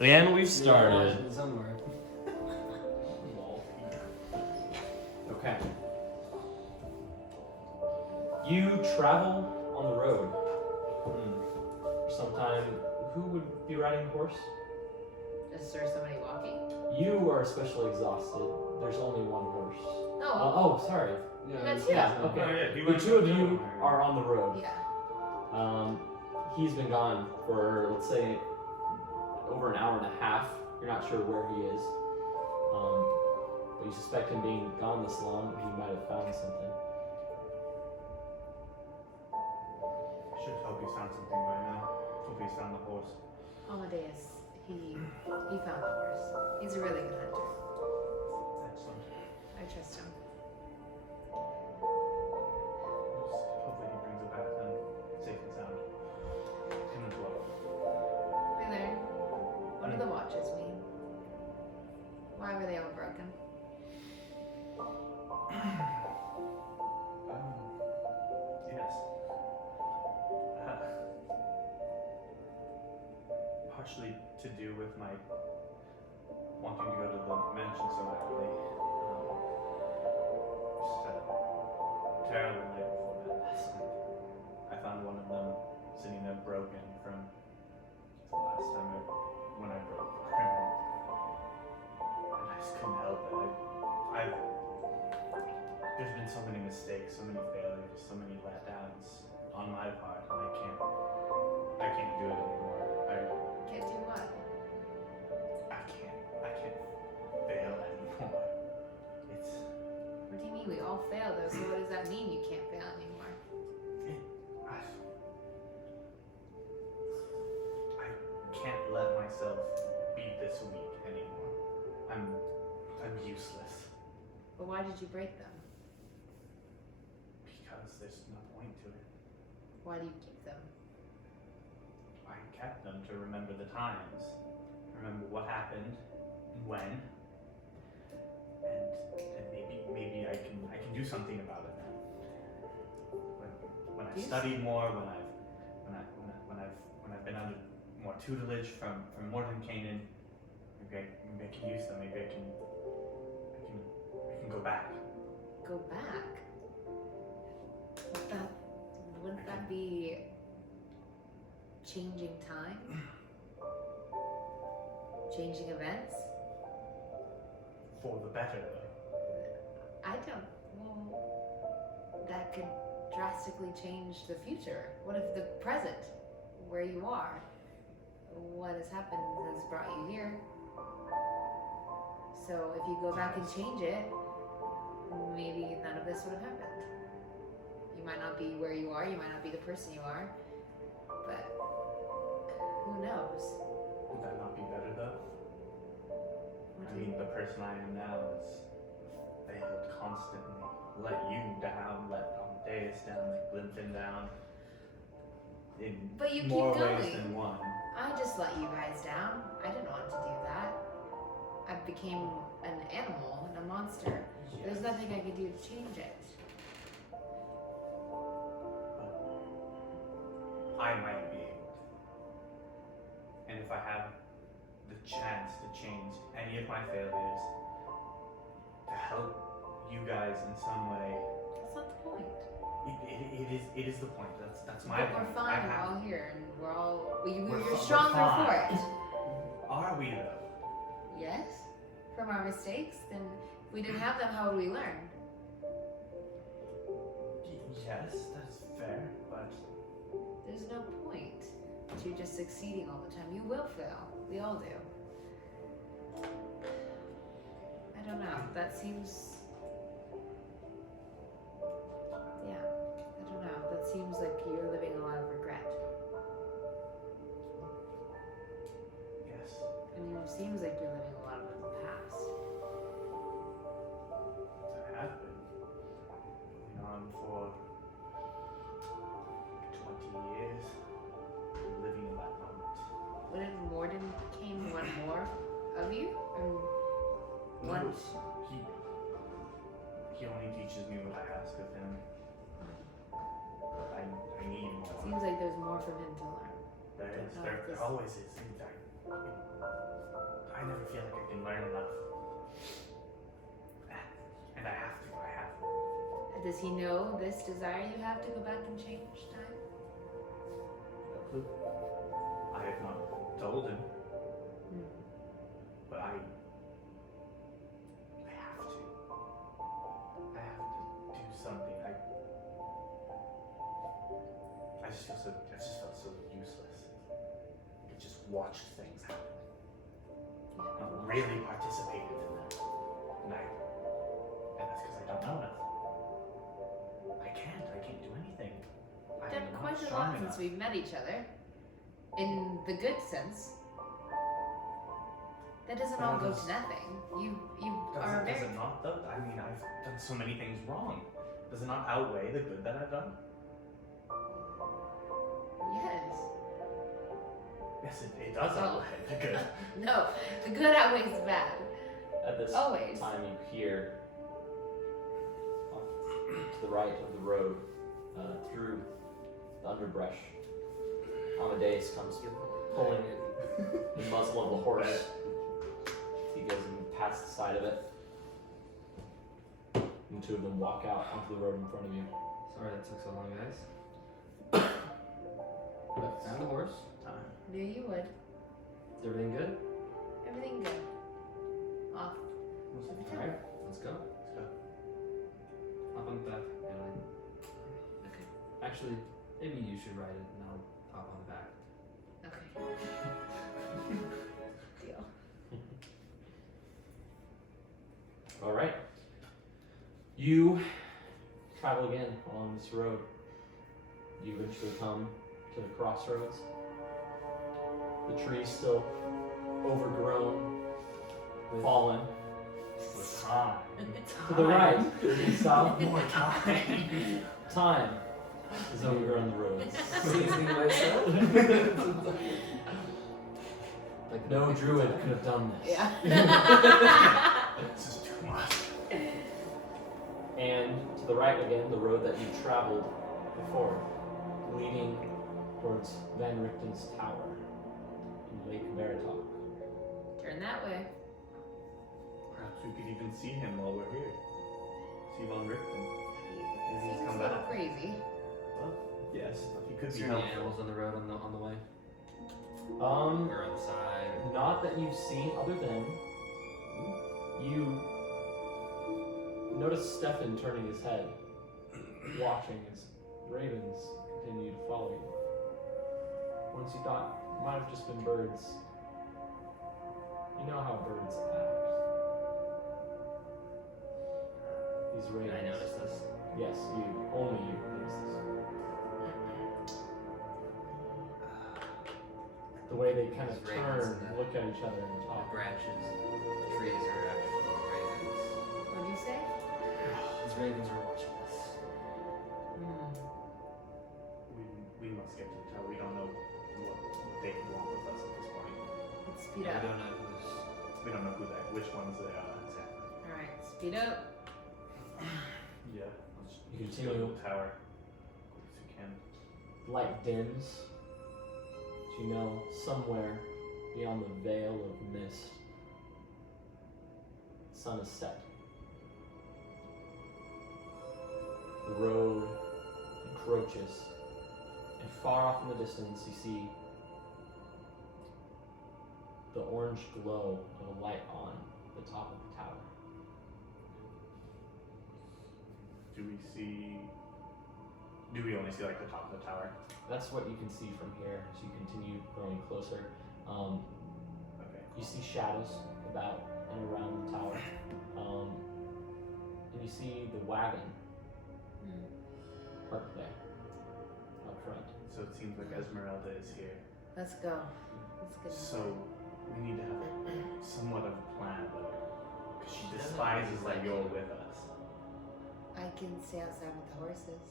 And we've started. Somewhere. Okay. You travel on the road. For some time. Who would be riding the horse? Is there somebody walking? You are especially exhausted. There's only one horse. Oh. Sorry. That's Yeah, it. okay. Oh, yeah, he The went two of to you the are on the road. Yeah. He's been gone for, let's say, over an hour and a half. You're not sure where he is. But you suspect him being gone this long, he might have found something. Should hope he's found something by now. Hope he's found the horse. Amadeus, he found the horse. He's a really good hunter. Excellent. I trust him. Hopefully he brings it back then, safe and sound. Him as well. We learn. What do the watches mean? Why were they all broken? Yes. Partially to do with my wanting to go to the mansion so badly. Just had a terrible night before that last night. I found one of them sitting there broken from the last time when I broke the criminal. And I just couldn't help it. There's been so many mistakes, so many failures, so many letdowns on my part, and I can't do it anymore. Can't do what? I can't fail anymore. What do you mean? We all fail though, so what does that mean you can't fail anymore? I can't let myself be this weak anymore. I'm useless. But why did you break them? Because there's no point to it. Why do you keep them? I kept them to remember the times, remember what happened, and when, and maybe I can do something about it then. When I've studied more, when I've been under more tutelage from Mordenkainen, maybe I can use them. Maybe I can go back. Go back? Wouldn't that be changing time? Changing events? For the better, though. That could drastically change the future. What if the present, where you are, what has happened has brought you here? So if you go back and change it, maybe none of this would have happened. You might not be where you are, you might not be the person you are, but who knows? Would that not be better, though? The person I am now has failed constantly. Let you down, let Amadeus down, let Glimton down. But you keep more going. ways than one. I just let you guys down. I didn't want to do that. I became an animal and a monster. Yes. There's nothing I could do to change it. But I might be able to. And if I have the chance to change any of my failures, to help you guys in some way, That's not the point. it is the point. That's my But point. we're fine. We're I all here, and we're all. You're we're stronger for fine. it. Are we though? Yes. From our mistakes, then if we didn't have them, how would we learn? Yes, that's fair, but There's no point to just succeeding all the time. You will fail. We all do. I don't know. That seems. Yeah. I don't know. That seems like you're living a lot of regret. yes. And it seems like you're living a lot of the past. I have been going on for 20 years, living in that moment. Wouldn't Mordenkainen want more of you? Or want? No, he only teaches me what I ask of him. I need more. Seems like there's more for him to learn. There Don't is. know There if this- always is. In fact, Does he know this desire you have to go back and change time? No clue. I have not told him, but I have to. I have to do something. I just felt so useless. I just watched things happen. Not really participated in them. And that's because I don't know enough. I can't do anything. I Done am not quite a strong lot enough. since we've met each other. In the good sense. That doesn't But all that go is- to nothing. You Does are it very not though? I mean, I've done so many things wrong. Does it not outweigh the good that I've done? yes. Yes, it does Oh. outweigh the good. No, the good outweighs the bad. At this Always. time, you hear off to the right of the road, through the underbrush, Amadeus comes pulling the muzzle of the horse. He goes and past the side of it. And the two of them walk out onto the road in front of you. Sorry that took so long, guys. But found the horse. Knew you would. Is everything good? Everything good. Off. Alright, let's go. Let's go. Hop on the back, Emily. Okay. Actually, maybe you should ride it and I'll hop on the back. Okay. Deal. All right. You travel again along this road. You eventually come to the crossroads. The tree's still overgrown, fallen. With time. To the right, south, More time. time is overgrown the roads. Seasoning myself. Like the No movie. druid could have done this. Yeah. This is too much. And to the right again, the road that you traveled before, leading towards Van Richten's tower in Lake Baratok. Turn that way. Perhaps we could even see him while we're here. See Von Richten. Maybe he's Seems come a little back. crazy. Well, yes, he could Is be there any helpful. animals on the road on the way? Or on the side? Not that you've seen, other than you notice Stefan turning his head, watching as ravens continue to follow you. Once you thought it might have just been birds, you know how birds act. These Did ravens. I notice this? Yes, you. Only you notice this. The way they kind of These ravens turn, in the- look at each other, and The talk. branches, the trees are actually ravens. What'd you say? These ravens are watching us. We must get to the tower. We don't know what they could want with us at this point. Let's speed Yeah, up. we don't know who's We don't know which ones they are. exactly. Alright, speed up. Yeah. You Let's go continue. to the tower. As quick as we can. Light dims. But you know, somewhere beyond the veil of mist, the sun is set. The road encroaches, and far off in the distance, you see the orange glow of a light on the top of the tower. Do we only see like the top of the tower? That's what you can see from here as you continue growing closer. Okay. You see shadows about and around the tower. And you see the wagon parked there, up front. So it seems like Esmeralda is here. Let's go. Let's get So we need to have somewhat of a plan though. Because she despises that you're with us. I can stay outside with the horses.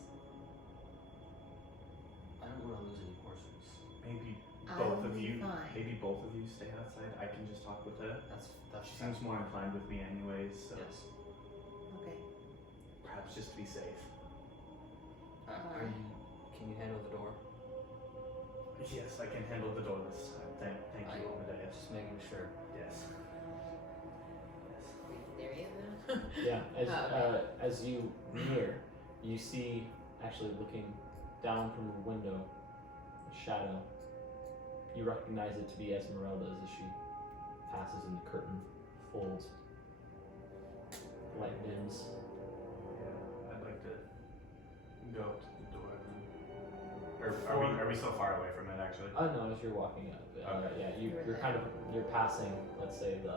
I don't want to lose any horses. Maybe I'll both of be you. fine. Maybe both of you stay outside. I can just talk with her. That's She seems more inclined with me anyways. So yes. Okay. perhaps just to be safe. Can you handle the door? Yes, I can handle the door this time. Thank you, Amadeus. Just making sure. Yes. There you go. Yeah, as you near, You see, actually looking down from the window, a shadow. You recognize it to be Esmeralda's as she passes and the curtain folds. Light dims. Yeah, I'd like to go up to the door. Or are we so far away from it actually? Oh no, as you're walking up. Okay. Yeah, you're kind of, you're passing, let's say, the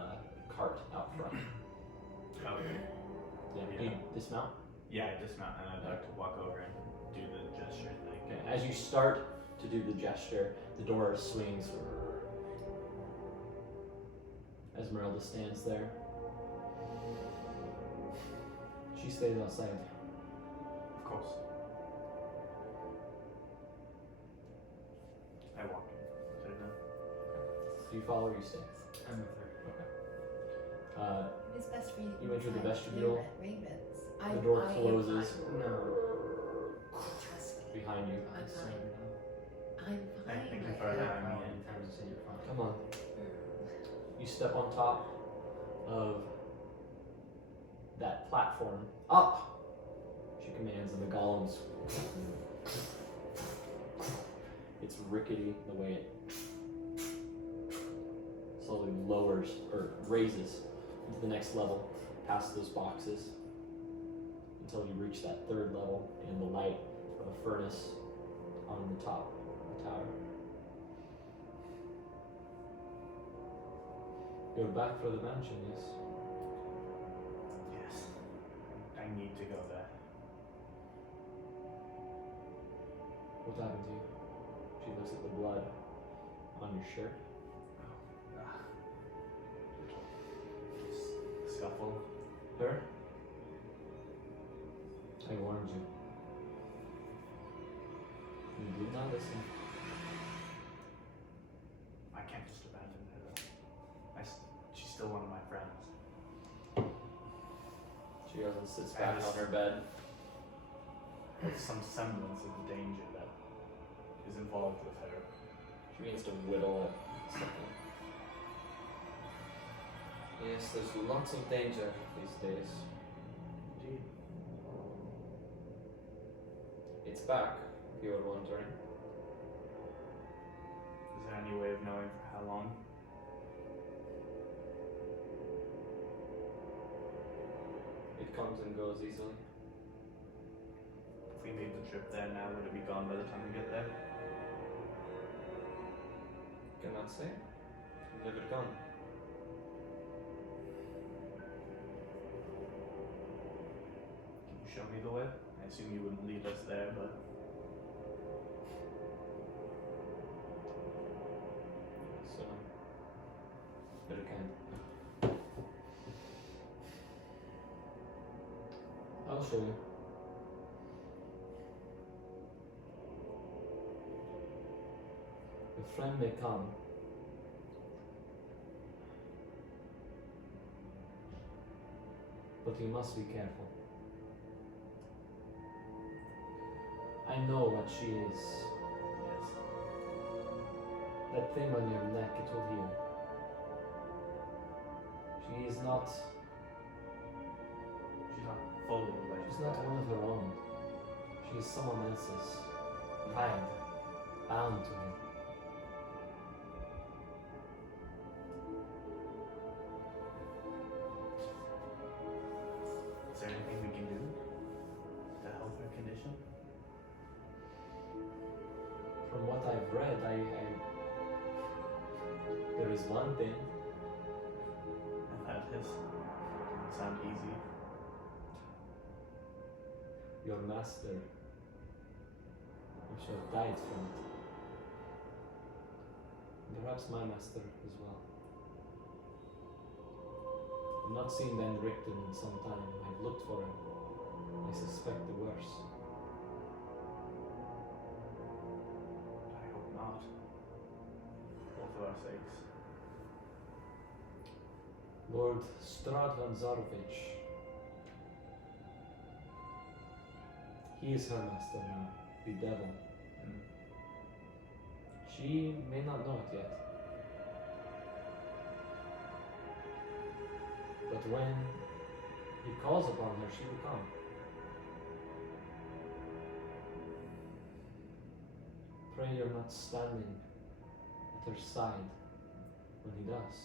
cart out front. Okay. Yeah. Yeah. Do you dismount? Yeah, I dismount and I'd like to walk over and do the gesture thing. Okay. As you start to do the gesture, the door swings. Esmeralda stands there. She stays outside. Of course. I walk in. Do you follow or you stay? I'm with her. Okay. It's best for you. You enter the find vestibule. Ravens. The door closes Trust me. behind you. I'm So, fine. no. I'm fine. Thank you right for now. that. How many times you say you're fine? Come on. You step on top of that platform. Up! She commands, and the golems. It's rickety the way it slowly lowers or raises into the next level, past those boxes, until you reach that third level and the light of a furnace on the top of the tower. You're back for the mansion, yes? Yes. I need to go there. What happened to you? She looks at the blood on your shirt. Scuffle. Her? I warned you. You did not listen. I can't just abandon her. She's still one of my friends. She goes and sits back on her bed. There's some semblance of the danger that is involved with her. She begins to whittle at something. Yes, there's lots of danger these days. Indeed. It's back, if you were wondering. Is there any way of knowing for how long? It comes and goes easily. If we made the trip there now, would it be gone by the time we get there? Cannot say. Never gone. Can you show me the way? I assume you wouldn't lead us there, but So, very kind. I'll show you. Your friend may come. But you must be careful. I know what she is. yes. That thing on your neck, it will heal. She is not, She's not fully like she's not one of her own. She is someone else's. Tied, bound to him. Is there anything we can do to help her condition? From what I've read, there is one thing. And that doesn't sound easy. Your master, you should have died from it. And perhaps my master as well. I've not seen Ben Richten in some time. I've looked for him. I suspect the worst. I hope not. Both of our sakes. Lord Strahd van Zarovich. He is her master now, the devil. She may not know it yet. But when he calls upon her, she will come. you're not standing at her side when he does.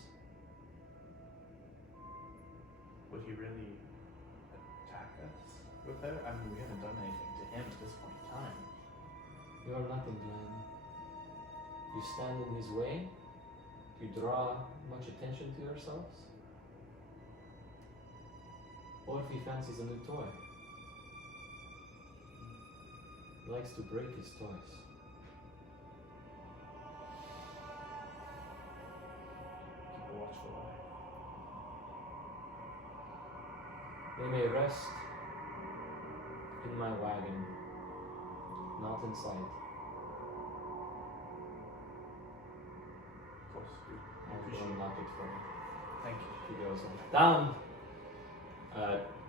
Would he really attack us with her? I mean, we haven't done anything to him at this point in time. You are nothing to him. You stand in his way, you draw much attention to yourselves. Or if he fancies a new toy. He likes to break his toys. Keep a watchful eye. They may rest in my wagon, not inside. Of course, we I will go appreciate and it. lock it for him. Thank you. He goes down.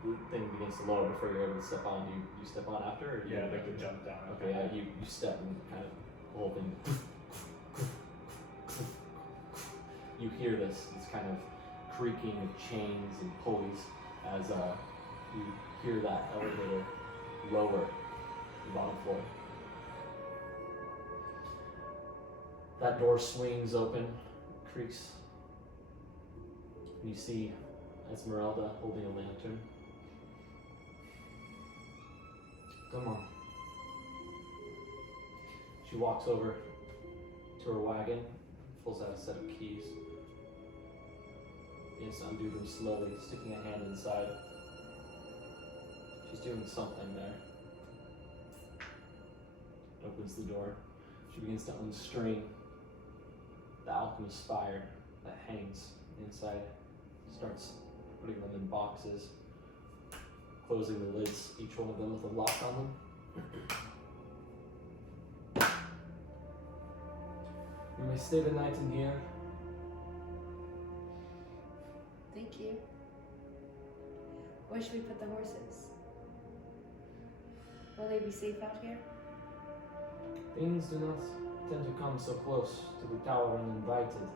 The thing begins to lower before you're able to step on. You step on after, or Yeah, I'd like to jump down. Okay, yeah, you step and kind of the whole thing. You hear this kind of creaking of chains and pulleys as you hear that elevator lower the bottom floor. That door swings open, creaks. And you see Esmeralda holding a lantern. Come on. She walks over to her wagon, pulls out a set of keys. Begins to undo them slowly, sticking a hand inside. She's doing something there. Opens the door. She begins to unstring the alchemist's fire that hangs inside. Starts putting them in boxes, closing the lids, each one of them with a lock on them. You may stay the night in here. Thank you. Where should we put the horses? Will they be safe out here? Things do not tend to come so close to the tower uninvited.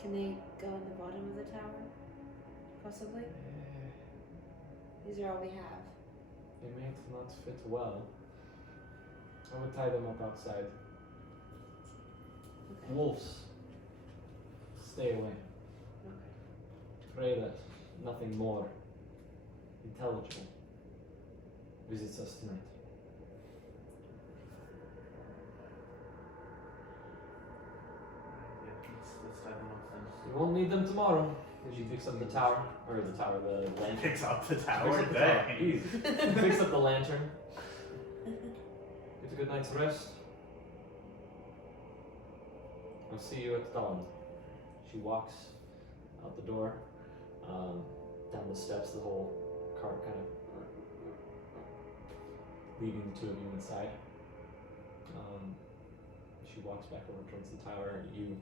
Can they go in the bottom of the tower? Possibly? These are all we have. They may not fit well. I would tie them up outside. Okay. Wolves, stay away. Okay. Pray that nothing more intelligible visits us tonight. Yeah, let's tie them up then. You won't need them tomorrow. As you fix up the tower, or the lantern. Picks up the Fix tower. up the tower. Dang. Jeez. Fix up the lantern. Get a good night's rest. I'll see you at dawn. She walks out the door, down the steps, the whole cart kind of leaving the two of you inside. She walks back over towards the tower. You,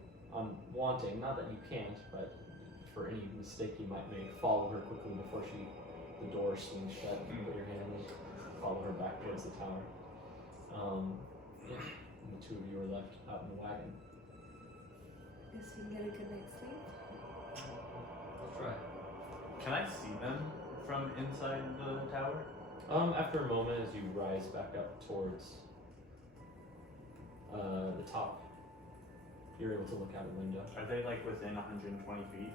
wanting, not that you can't, but for any mistake you might make, follow her quickly before the door swings shut. You put your hand in, follow her back towards the tower. Yeah, and the two of you are left out in the wagon. Guess we can get a good night's sleep. Let's try. Can I see them from inside the tower? After a moment, as you rise back up towards the top, you're able to look out a window. Are they like within 120 feet?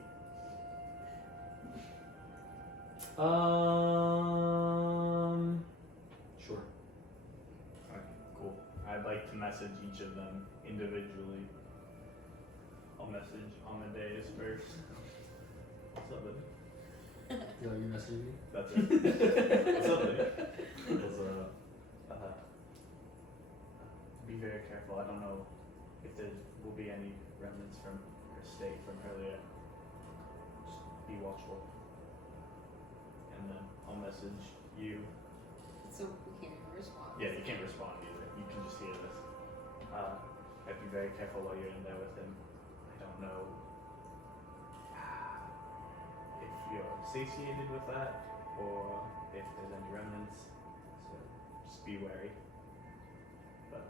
Sure. Okay, cool. I'd like to message each of them individually. I'll message Amadeus first. What's up, buddy? You know, you messaging me? That's it. What's up, buddy? As, Be very careful. I don't know if there will be any remnants from her state from earlier. Just be watchful. And then I'll message you. So we can't even respond. Yeah, you can't respond either. You can just hear this. I'd be very careful while you're in there with him. I don't know if you're satiated with that or if there's any remnants. So just be wary. But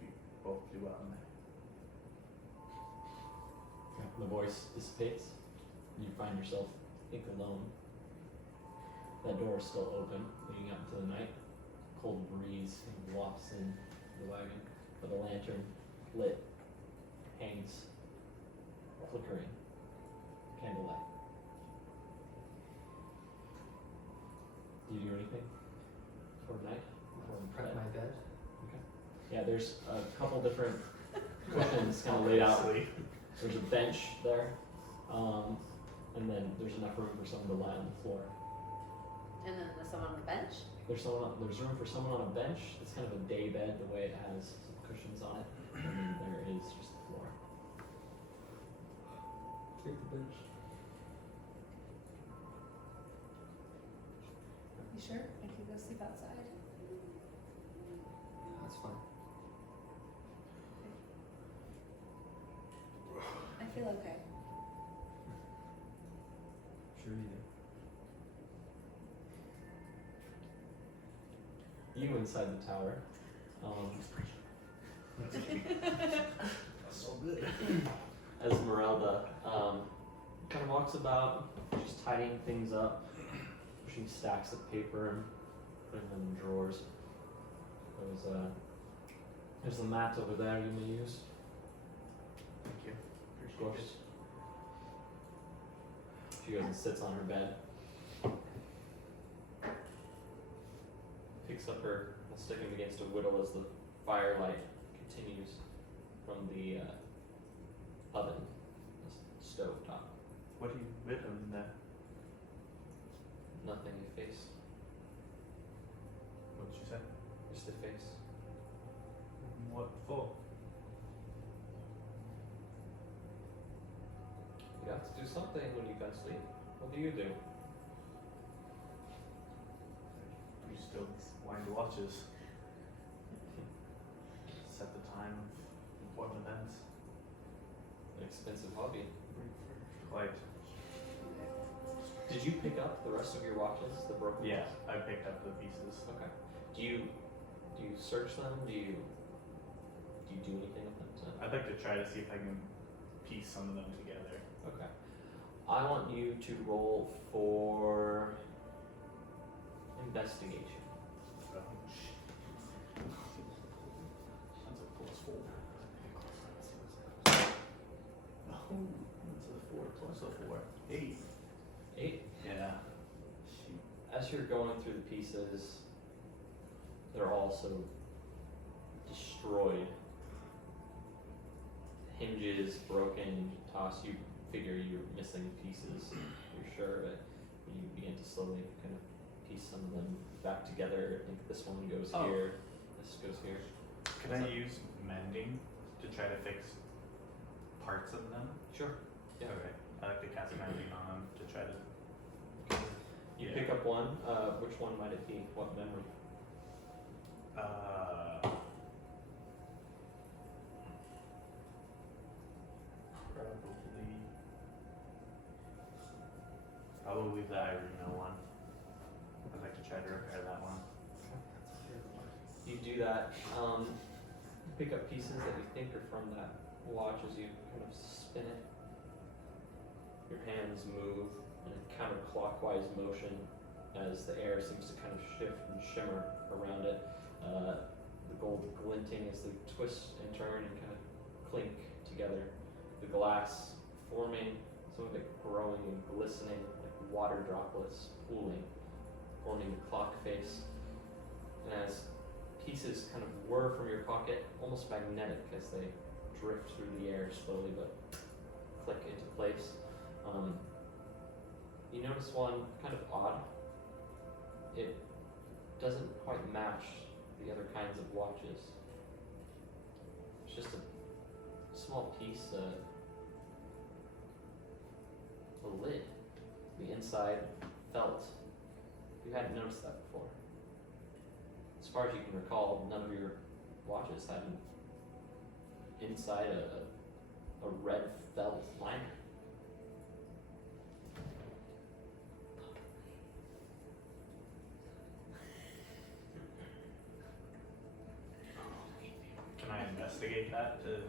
you both do well in there. the voice dissipates. You find yourself, I think, alone. That door is still open, leading out into the night. Cold breeze wafts in the wagon. but a lantern lit hangs flickering candlelight. Do you do anything for night? Before Prep bed? my bed. Yeah, there's a couple different cushions kind of laid out. There's a bench there, and then there's enough room for someone to lie on the floor. And then there's someone on the bench. There's room for someone on a bench. It's kind of a day bed, the way it has some cushions on it, and then there is just the floor. Take the bench. You sure? I could go sleep outside. That's fine. I feel okay. Sure you do. You inside the tower. That's so good. Esmeralda kind of walks about, just tidying things up, pushing stacks of paper and putting them in drawers. There's a mat over there you may use. Thank you. Of course. She goes and sits on her bed. Picks up her, sticking against a whittle as the firelight continues from the oven, the stove top. What are you whittling there? Nothing, a face. What did you say? Just a face. What for? You have to do something when you can't sleep. What do you do? You still wind watches. Set the time of important events. An expensive hobby. Quite. Did you pick up the rest of your watches, the broken Yeah, ones? I picked up the pieces. Okay. Do you search them? Do you do anything with them? I'd like to try to see if I can piece some of them together. Okay. I want you to roll for investigation. That's a +4. Oh, that's a 4 plus a 4. 8. 8. Yeah. Shoot. As you're going through the pieces, they're all so destroyed. Hinges broken, tossed. You figure you're missing pieces. You're sure, but you begin to slowly kind of piece some of them back together. I think this one goes Oh. here. This goes here. Can I use mending to try to fix parts of them? Sure. Yeah. Okay. I like to cast mending on them to try to. You Yeah. pick up one. Which one might it be? What memory? Probably the Irina one. I'd like to try to repair that one. You do that. You pick up pieces that you think are from that watch as you kind of spin it. Your hands move in a counterclockwise motion as the air seems to kind of shift and shimmer around it. The gold glinting as they twist and turn and kind of clink together. The glass forming, some of it growing and glistening like water droplets pooling, forming the clock face. And as pieces kind of whir from your pocket, almost magnetic as they drift through the air slowly but click into place. You notice one kind of odd. It doesn't quite match the other kinds of watches. It's just a small piece, a lid. The inside felt. You hadn't noticed that before. As far as you can recall, none of your watches had inside a red felt liner. Can I investigate that to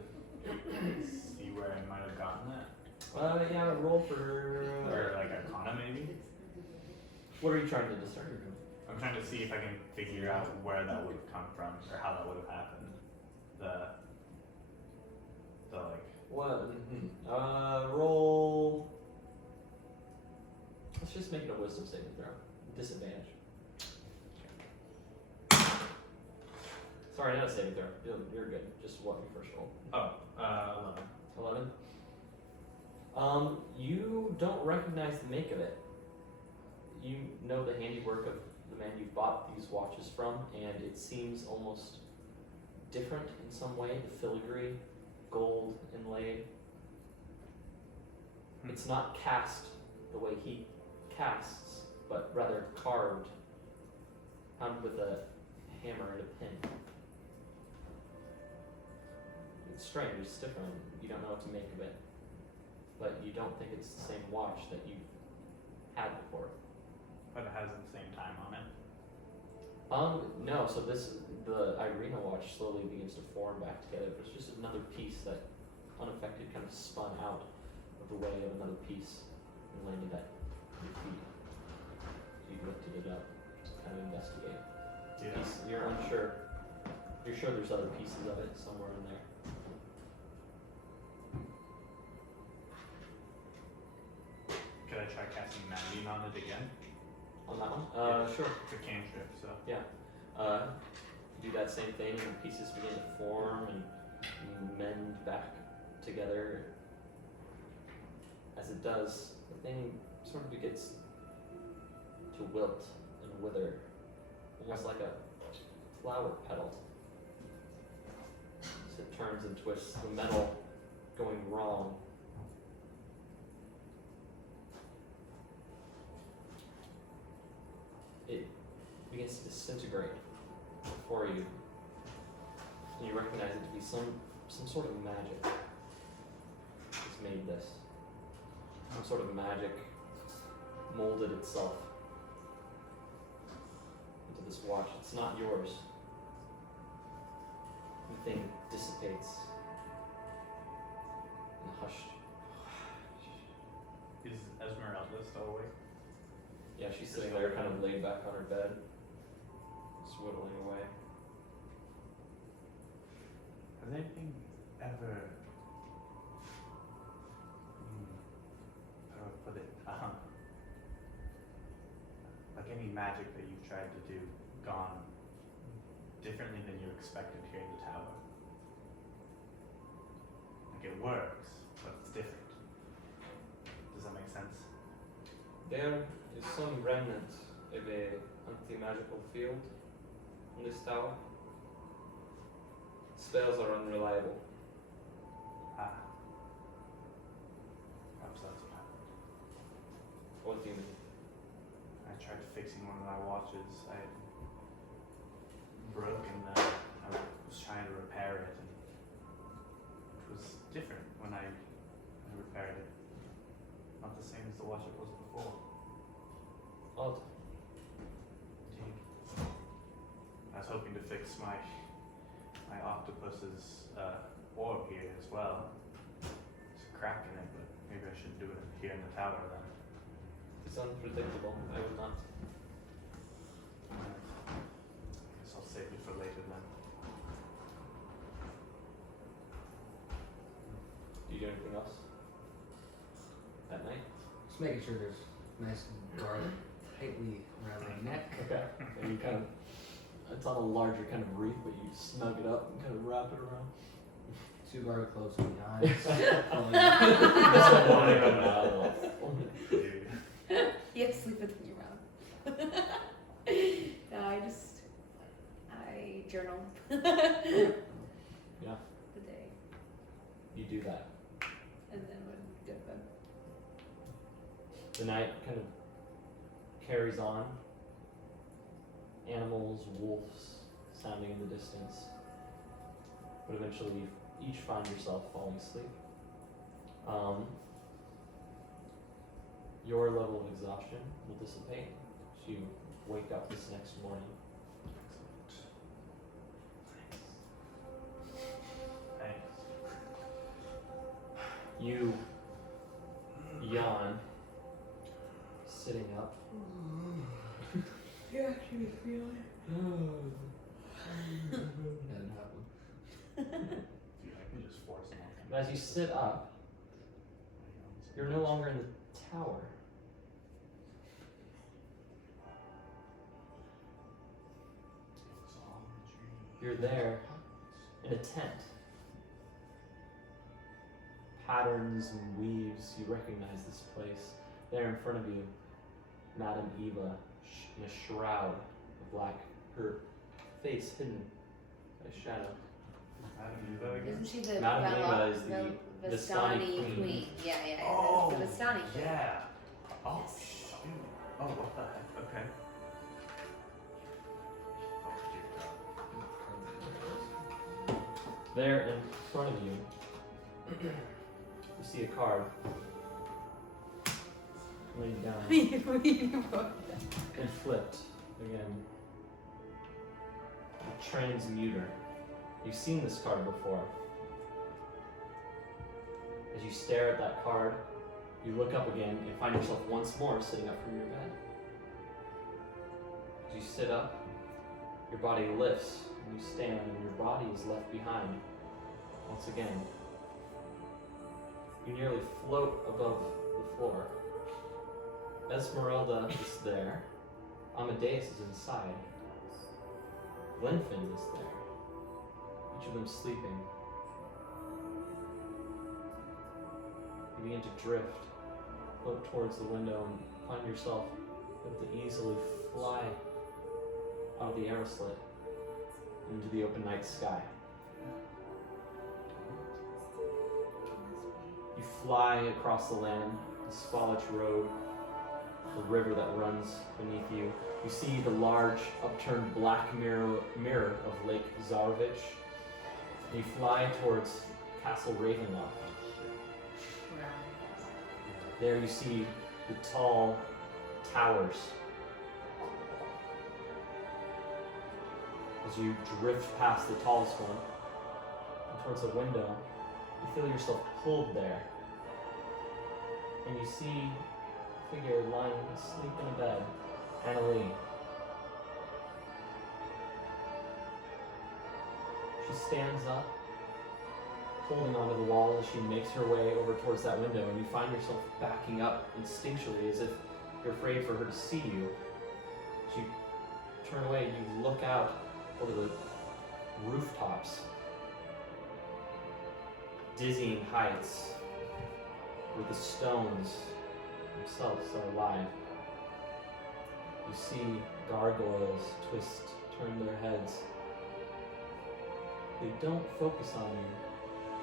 see where I might have gotten that? Yeah, roll for. Or like Arcana maybe? What are you trying to discern? I'm trying to see if I can figure out where that would have come from or how that would have happened. the like. What? Roll. Let's just make it a wisdom saving throw. Disadvantage. Sorry, not a saving throw. You're good. Just what you first roll. 11. 11. You don't recognize the make of it. You know the handiwork of the man you bought these watches from, and it seems almost different in some way. The filigree, gold inlaid. It's not cast the way he casts, but rather carved, pounded with a hammer and a pin. It's strange, it's different. You don't know what to make of it, but you don't think it's the same watch that you've had before. But it has the same time on it. No. So the Irina watch slowly begins to form back together. It's just another piece that, unaffected, kind of spun out of the way of another piece and landed at your feet. You lifted it up to kind of investigate. Yeah. You're unsure. You're sure there's other pieces of it somewhere in there. Could I try casting Magine on it again? On that one? Yeah. Sure. It's a cantrip, so. Do that same thing, and pieces begin to form and mend back together. As it does, the thing sort of begins to wilt and wither, almost like a flower petal. As it turns and twists, the metal going wrong. It begins to disintegrate before you, and you recognize it to be some sort of magic that's made this. Some sort of magic molded itself into this watch. It's not yours. The thing dissipates and hushed. Is Esmeralda still awake? Yeah, she's sitting there kind of laid back on her bed, just whittling away. Has anything ever, how do I put it, like any magic that you've tried to do gone differently than you expected here in the tower? Like it works, but it's different. Does that make sense? There is some remnant of a anti-magical field in this tower. Spells are unreliable. Perhaps that's what happened. What do you mean? I tried fixing one of my watches. I had broken them. I was trying to repair it, and it was different when I repaired it. Not the same as the watch it was before. Odd. Indeed. I was hoping to fix my octopus's orb here as well. There's a crack in it, but maybe I shouldn't do it here in the tower then. It's unpredictable. I would not. Guess I'll save it for later then. Do you do anything else that night? Just making sure there's nice garlic tightly around my neck. Okay. And you kind of, it's on a larger kind of wreath, but you snug it up and kind of wrap it around. 2 garlic cloves on the eyes. Dude. You have to sleep with it in your mouth. No, I journal. Yeah. The day, You do that. and then would go to bed. The night kind of carries on. Animals, wolves sounding in the distance. But eventually you each find yourself falling asleep. Your level of exhaustion will dissipate as you wake up this next morning. Thanks. You yawn, sitting up. You're actually feeling. Hadn't happened. Dude, I can just force them on. But as you sit up, you're no longer in the tower. You're there in a tent. Patterns and weaves, you recognize this place. There in front of you, Madame Eva, in a shroud of black, her face hidden by a shadow. Madame Eva again? Isn't she the Madame Vala- Eva is the Vistani Vistani queen. Yeah, Oh, the Vistani queen. yeah. Oh, shoot. Oh, what the heck? Okay. Oh, dear God. There in front of you, you see a card laid down and flipped again. A transmuter. You've seen this card before. As you stare at that card, you look up again and find yourself once more sitting up from your bed. As you sit up, your body lifts and you stand and your body is left behind. Once again, you nearly float above the floor. Esmeralda is there. Amadeus is inside. Glenfin is there. Each of them sleeping. You begin to drift, float towards the window, and find yourself able to easily fly out of the arrow slit into the open night sky. You fly across the land, the Spalach Road, the river that runs beneath you. You see the large, upturned black mirror of Lake Zarovich. You fly towards Castle Ravenloft. There you see the tall towers. As you drift past the tallest one and towards the window, you feel yourself pulled there. And you see a figure lying asleep in a bed, Annalie. She stands up, holding onto the wall as she makes her way over towards that window, and you find yourself backing up instinctually as if you're afraid for her to see you. As you turn away, you look out over the rooftops, dizzying heights where the stones themselves are alive. You see gargoyles turn their heads. They don't focus on you,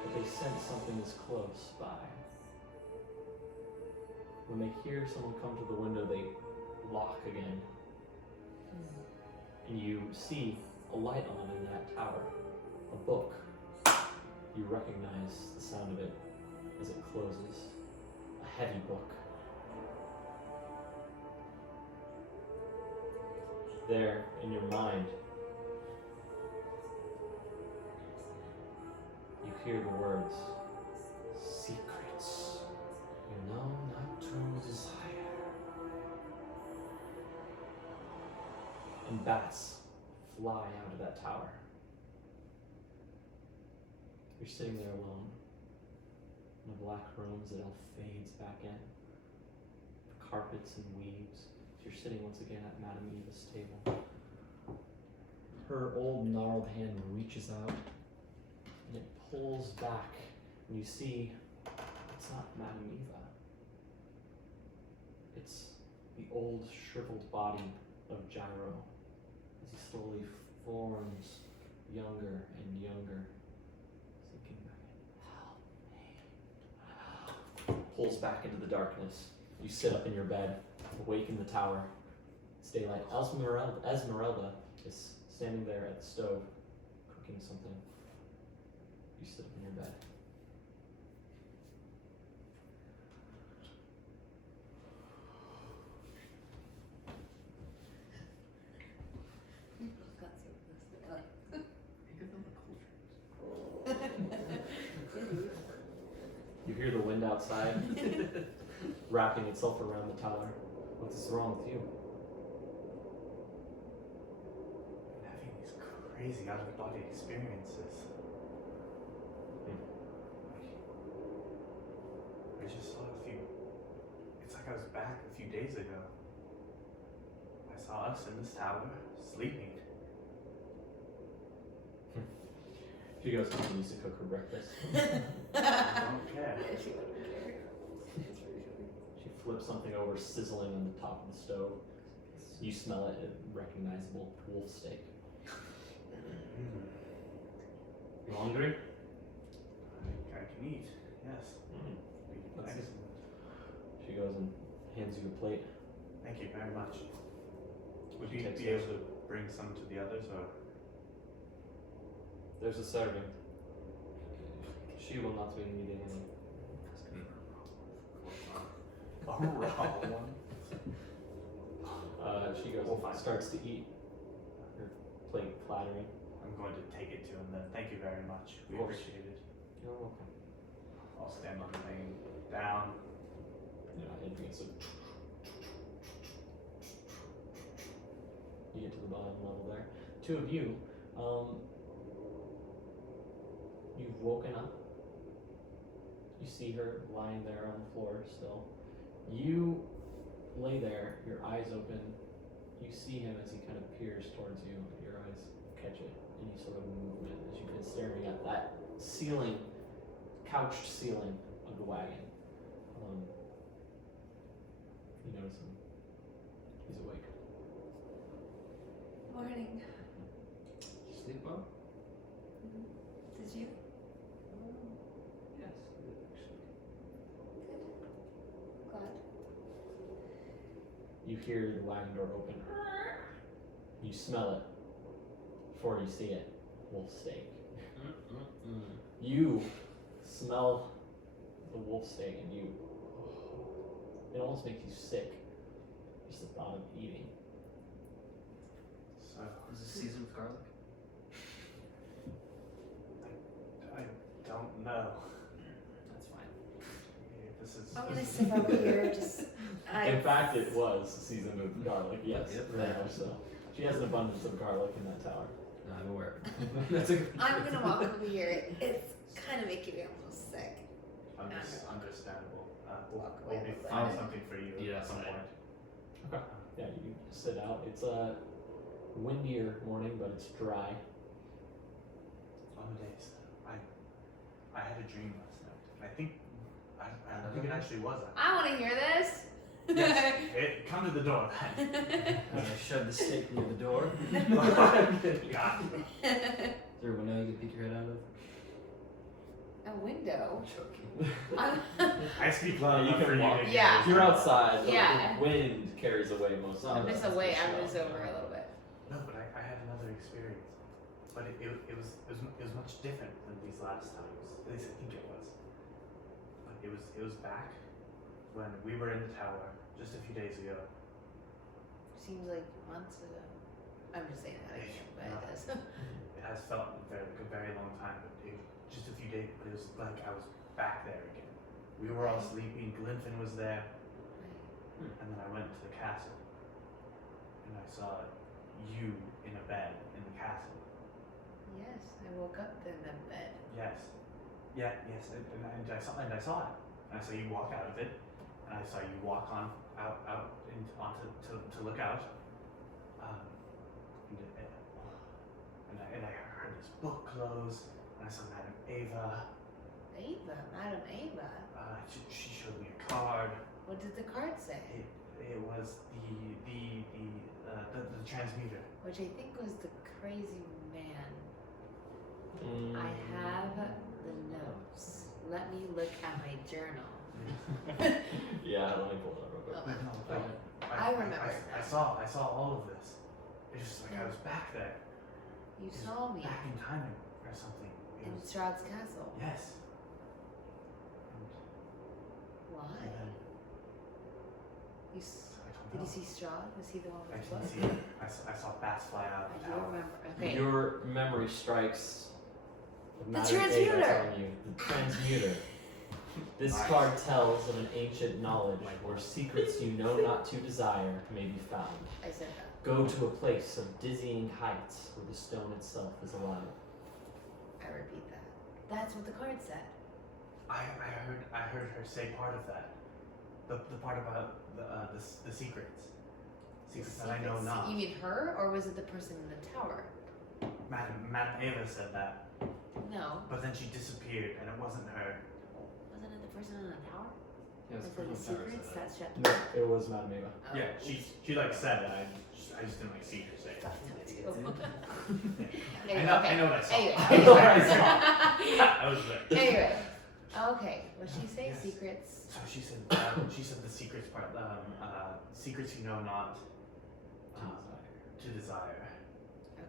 but they sense something is close by. When they hear someone come to the window, they lock again. And you see a light on in that tower, a book. You recognize the sound of it as it closes, a heavy book. There, in your mind, you hear the words, secrets you know not to desire. And bats fly out of that tower. You're sitting there alone, in a black room as it all fades back in. The carpets and weaves. You're sitting once again at Madame Eva's table. Her old gnarled hand reaches out and it pulls back, and you see it's not Madame Eva. It's the old shriveled body of Gyro as he slowly forms younger and younger, sinking back in. Help me. Pulls back into the darkness. You sit up in your bed, awake in the tower. It's daylight. Esmeralda is standing there at the stove, cooking something. You sit up in your bed. You hear the wind outside wrapping itself around the tower. What is wrong with you? I'm having these crazy out-of-body experiences. I just saw a few. It's like I was back a few days ago. I saw us in this tower, sleeping. She goes and continues to cook her breakfast. I don't care. Yeah, she wouldn't care. It's really funny. She flips something over, sizzling on the top of the stove. You smell it, a recognizable wolf steak. Mm. You hungry? I can eat, yes. That's it. Excellent. She goes and hands you a plate. Thank you very much. Would She you takes be yours. able to bring some to the others, or? There's a serving. She will not be needing any. A raw one? She goes We'll and find starts to eat. Her plate clattering. I'm going to take it to him then. Thank you very much. We Of course. appreciate it. You're welcome. I'll stand on the lane down. Yeah, and you so you get to the bottom level there. Two of you, you've woken up. You see her lying there on the floor still. You lay there, your eyes open. You see him as he kind of peers towards you. Your eyes catch it, any sort of movement as you've been staring at that ceiling, couched ceiling of the wagon. You notice him. He's awake. Morning. Sleep well? Did you? Yes, I did actually. Good. Glad. You hear the wagon door open. You smell it. Before you see it, wolf steak. You smell the wolf steak and you, it almost makes you sick. Just the thought of eating. So, Is it seasoned with garlic? I don't know. That's fine. This is. I'm gonna sit over here. Just. In fact, it was seasoned with garlic, yes. Yep. Very much so. She has an abundance of garlic in that tower. No, I'm aware. That's a good I'm gonna walk over here. It's kind of making me almost sick. Understandable. We'll Walk away be a little find bit. something for you Yeah, at some fine. point. Okay. Yeah, you sit out. It's a windier morning, but it's dry. On the days, I had a dream last night. I think I don't think it actually was. I want to hear this. Yes. Come to the door then. I shoved the steak near the door. Yeah. Is there a window you can peek your head out of? A window. I'm joking. I speak loud You enough can for you walk. to hear. Yeah. If you're outside, Yeah. the wind carries away most of Oh, the It's distance away. to I'm show. just over a little bit. No, but I had another experience. But it was much different than these last times. At least I think it was. But it was back when we were in the tower just a few days ago. Seems like months ago. I'm just saying that again, but it does. It has felt like a very long time, but just a few days. But it was like I was back there again. We were all Right. sleeping. Glinton was there, Right. and then I went to the castle, and I saw you in a bed in the castle. Yes, I woke up in the bed. Yes. Yeah. Yes. And I saw it. And I saw you walk out of it, and I saw you walk out onto to look out. And I heard this book close, and I saw Madame Ava. Madam Ava. She showed me a card. What did the card say? It was the transmuter. Which I think was the crazy man. Mm. I have the notes. Let me look at my journal. Yeah, let me pull it up real quick. I remember I now. saw all of this. It's just like I was back there. You It was saw me back in time or something. It in was, Strahd's castle. yes. Why? And then You s- I don't did know. you see Strahd? Was he the one I with the didn't book? see it. I saw bats fly out I of the do tower. remember. Okay. Your memory strikes the The Madame Ava transmuter! telling you. The transmuter. This Nice. card tells of an ancient knowledge where secrets you know not to desire may be found. I said that. Go to a place of dizzying heights where the stone itself is alive. I repeat that. That's what the card said. I heard her say part of that. The part about the secrets. Secrets that I know Secrets. not. You mean her, or was it the person in the tower? Madam Ava said that, No. but then she disappeared, and it wasn't her. Wasn't it the person in the tower? Yeah, Was it the secrets that shut No, it was Madame Eva. Oh, Yeah, she like said it. I just didn't like see her say it. Thought so too. I Anyway, know okay. what I saw. Anyway. I know what I saw. I was there. Anyway. Okay. What she say? Yes. Secrets. So she said the secrets part. Secrets you know not. To desire.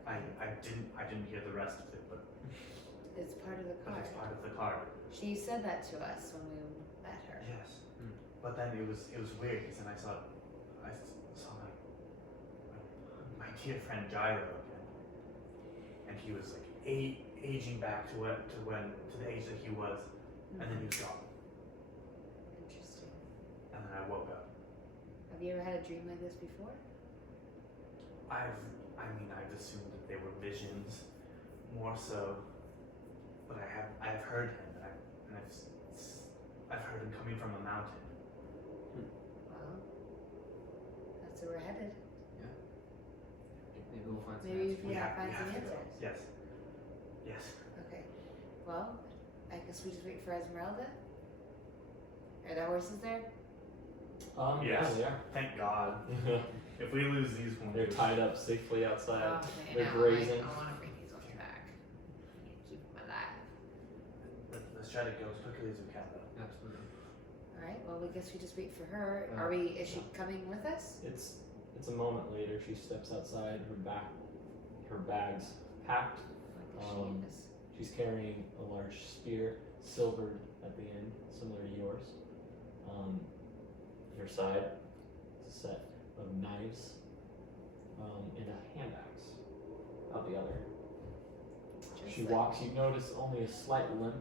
Okay. I didn't hear the rest of it, but It's part of the card. it's part of the card. She said that to us when we met her. Yes. But then it was weird because then I saw my dear friend Gyro again, and he was like aging back to the age that he was, and then he was gone, Interesting. and then I woke up. Have you ever had a dream like this before? I've assumed that they were visions, more so, but I've heard him, and I've heard him coming from a mountain. Well, that's where we're headed. Maybe we'll find some Maybe answers. we have find some to go. answers. Yes. Yes. Okay. Well, I guess we just wait for Esmeralda. Are the horses there? Yeah, Yes. they are. Thank God. If we lose these ones, They're tied up safely outside. Man, They're I grazing. want to bring these ones back. I need to keep them alive. Let's try to go as quickly as we can, though. Absolutely. All right. Well, we guess we just wait for her. Is she coming with us? It's a moment later. She steps outside. Her bags packed. Like she is. She's carrying a large spear, silvered at the end, similar to yours. Her side is a set of knives and a hand axe out the other. Just She like- walks. You notice only a slight limp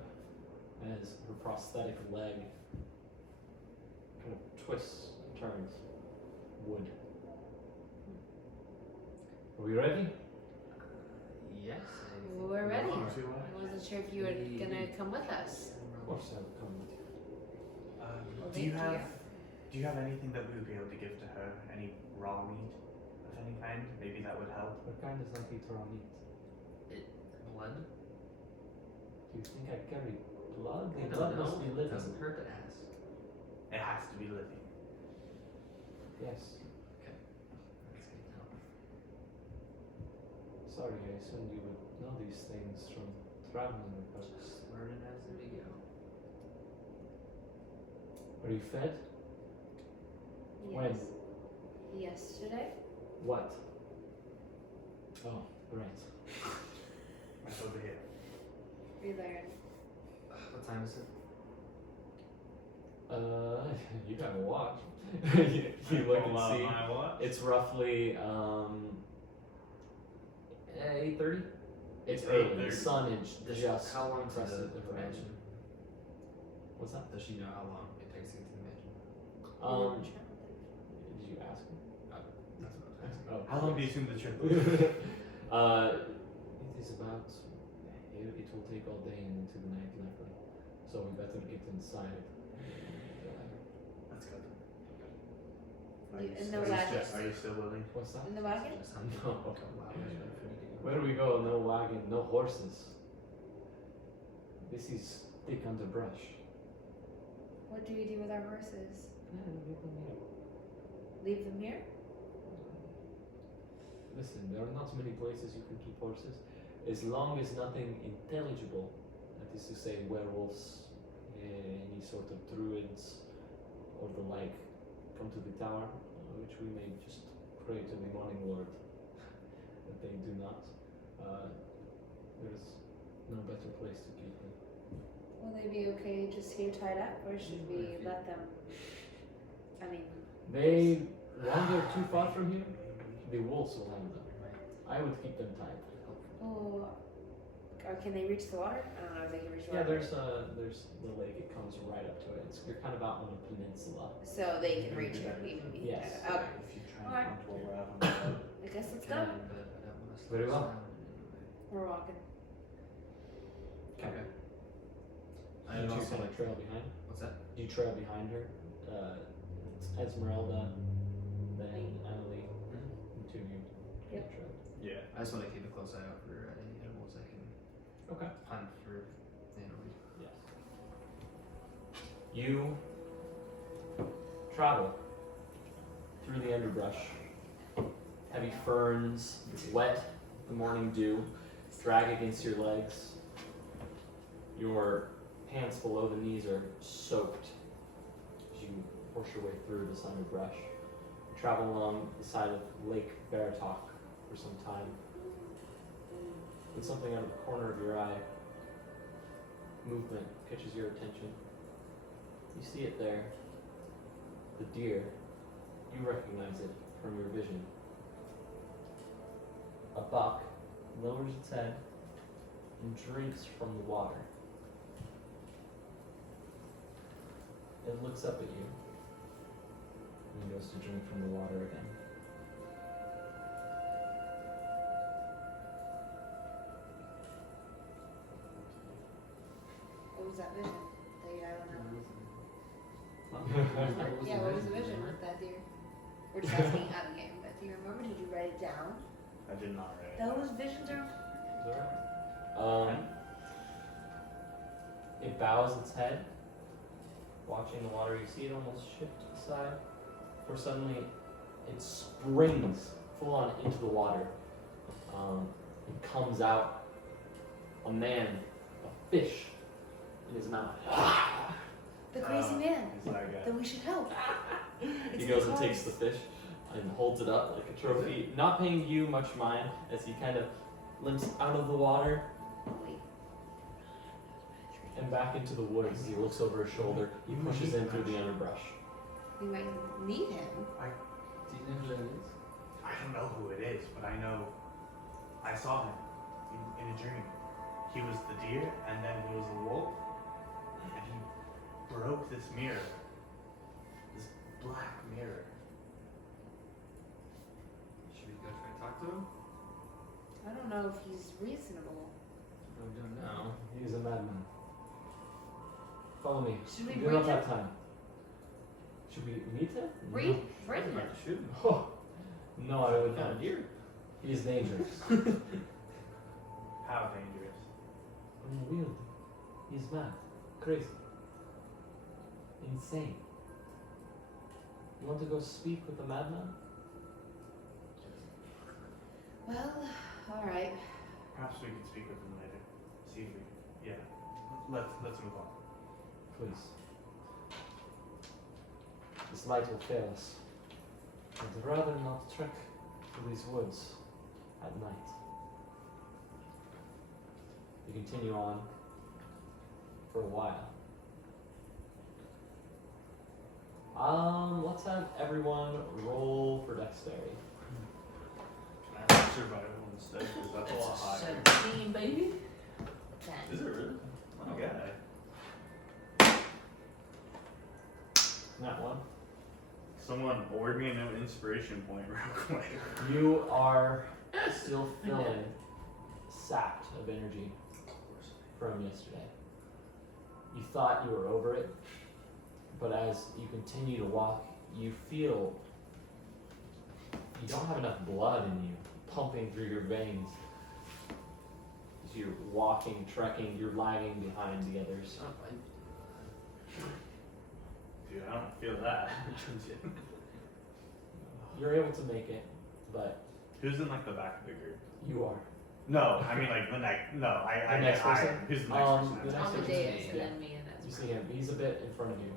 as her prosthetic leg kind of twists and turns wood. Are we ready? Yes. Well, we're ready. are. I wasn't sure if you were gonna come with us. Of course, I'll come with you. Well, Do you thank you. do you have anything that we would be able to give to her? Any raw meat of any kind? Maybe that would help. What kind is not eat raw meat? Blood? Do you think I carry blood? I The don't blood must know. be It living. doesn't hurt to ask. It has to be living. Yes. Okay. That's good to know. Sorry, I assumed you would know these things from traveling with us. Just learning as we go. Are you fed? When? Yesterday. What? Oh, right. Right over here. We learned. What time is it? You gotta watch. you look and see. My what? It's roughly 8:30. It's It's early. 8:30. The sun is Does just how long to crested the the horizon. mansion? What's that? Does she know how long it takes to get to the mansion? Did you ask him? That's what I'm asking. Oh. How long do you assume the trip will be? It is about. It will take all day and into the night, likely. So we better get inside. That's good. In the wagon. Are you still willing? What's that? In the wagon? Just I'm No. a couple hours ready for me to go. Where do we go? No wagon, no horses. This is thick underbrush. What do we do with our horses? Yeah, leave them here. Leave them here? Listen, there are not many places you can keep horses. As long as nothing intelligible, that is to say werewolves, any sort of druids, or the like, come to the tower, which we may just pray to the Morning Lord that they do not. There is no better place to keep them. Will they be okay just here tied up, or should we let them? I mean, They wander too far from here, the wolves will have them. I would keep them tied. oh, or can they reach the water? I don't know if they can reach the Yeah, water. there's the lake. It comes right up to it. You're kind of out on a peninsula. So they can reach it, even be. Yes. Okay. If you try Alright. and come to where we're at on the road. I guess let's Can, go. but I don't want to Very well. slow us down in any way. We're walking. Okay. I Do you also kind of trail behind? What's that? Do you trail behind her? It's Esmeralda, then Emily, and two of you. Yep. Trail. Yeah. I just want to keep a close eye out for any animals I can Okay. hunt for animals. Yes. You travel through the underbrush. Heavy ferns, wet, the morning dew, drag against your legs. Your pants below the knees are soaked as you push your way through this underbrush. You travel along the side of Lake Baratok for some time. When something out of the corner of your eye, movement catches your attention. You see it there. The deer. You recognize it from your vision. A buck lowers its head and drinks from the water. It looks up at you and goes to drink from the water again. What was that vision that you had on that? What Yeah, what was the vision with that deer? We're just asking out of game, but do you remember? Did you write it down? I did not write it. Those visions are. It bows its head, watching the water. You see it almost shift to the side, for suddenly it springs full on into the water. And comes out a man, a fish in his mouth. The crazy man. It's that guy. Then we should help. He goes and takes the fish and holds it up like a trophy, not paying you much mind as he kind of limps out of the water Wait. and back into the woods. As he looks over his shoulder, he pushes in through the underbrush. We might need him. Do you know who that is? I don't know who it is, but I know I saw him in a dream. He was the deer, and then he was a wolf, and he broke this mirror, this black mirror. Should we go try to talk to him? I don't know if he's reasonable. No, we don't know. No, he's a madman. Follow me. Should we do bring not him? have time. Should we meet him? Bring I'm him. about to shoot him. Oh, no, I would Not not. a deer. He is dangerous. How dangerous? Unwieldy. He's mad. Crazy. Insane. You want to go speak with the madman? Well, all right. Perhaps we could speak with him later. See if we. Yeah. Let's move on. Please. This light will fail us. I'd rather not trek through these woods at night. You continue on for a while. Let's have everyone roll for dexterity. Can I have survival instead? Because that's a lot higher. 17, baby. 10. Is it really? Oh, yeah. Not one. Someone award me an inspiration point real quick. You are still feeling sapped of energy from yesterday. You thought you were over it, but as you continue to walk, you feel you don't have enough blood in you pumping through your veins. As you're walking, trekking, you're lagging behind the others. Dude, I don't feel that. You're able to make it, but Who's in like the back of the group? you are. No, I mean like the next. No, I The next I person? Who's the next person? the next On the person dais, is- and yeah. then me, and You that's see him. He's a bit in front of you.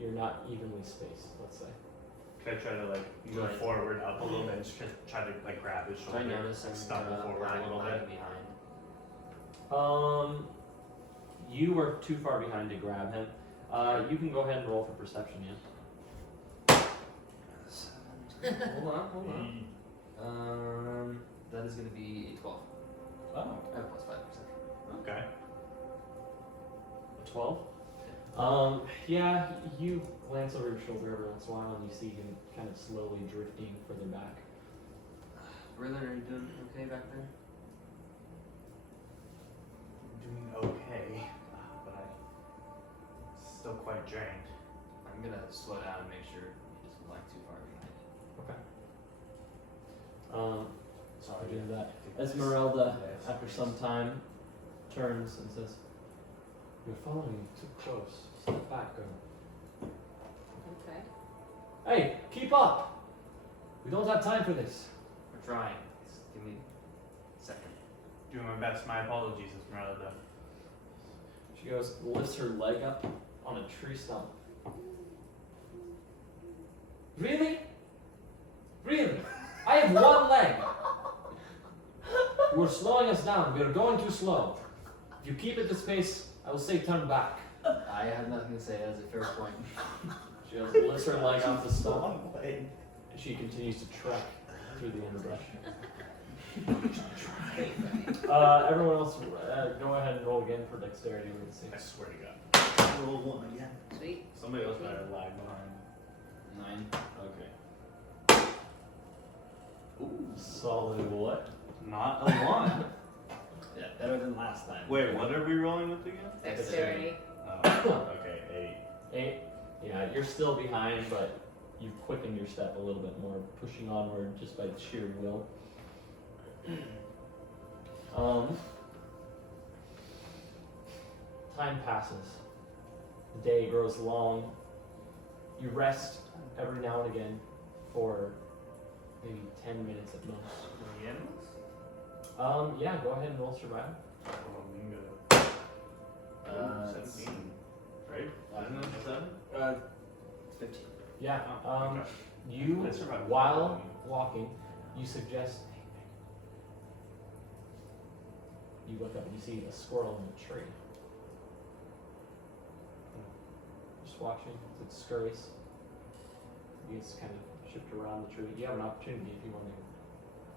You're not evenly spaced, let's say. Could I try to like move Right. forward up a little bit and just try to like grab his So shoulder? I notice like, I'm stumble forward a little bit. behind. You are too far behind to grab him. You can go ahead and roll for perception, yeah. Hold on. That is going to be a 12. Oh, I have plus 5 perception. okay. 12? Yeah, you glance over your shoulder every once in a while and you see him kind of slowly drifting further back. Riddler, are you doing okay back there? Doing okay. still quite drained. I'm gonna slow down and make sure he doesn't lag too far behind. Okay. Sorry. Do that. Esmeralda, after some time, turns and says, "You're following too close. Step back, girl." Okay. Hey, keep up! We don't have time for this. We're trying. Just give me a second. Doing my best. My apologies, Esmeralda. She goes, lifts her leg up on a tree stump. Really? Really? I have one leg. You are slowing us down. We are going too slow. If you keep at this pace, I will say turn back. I have nothing to say. That's a fair point. She goes, lifts her leg off the stump. She continues to trek through the underbrush. Everyone else, go ahead and roll again for dexterity. We're the same. I swear to God. Roll 1 again. Sweet. Somebody else better lag behind. 9. Okay. Solid what? Not a 1. Yeah, better than last time. Wait, what are we rolling with again? Dexterity. Oh, okay, 8. 8. Yeah, you're still behind, but you've quickened your step a little bit more, pushing onward just by sheer will. Time passes. The day grows long. You rest every now and again for maybe 10 minutes at most. Any animals? Yeah, go ahead and roll survival. Oh, bingo. 17. Right? Isn't it 7? It's 15. Yeah. Oh, okay. You, I survived. while walking, you suggest. You look up and you see a squirrel in a tree. Just watching as it scurries. You just kind of shift around the tree. You have an opportunity if you want to.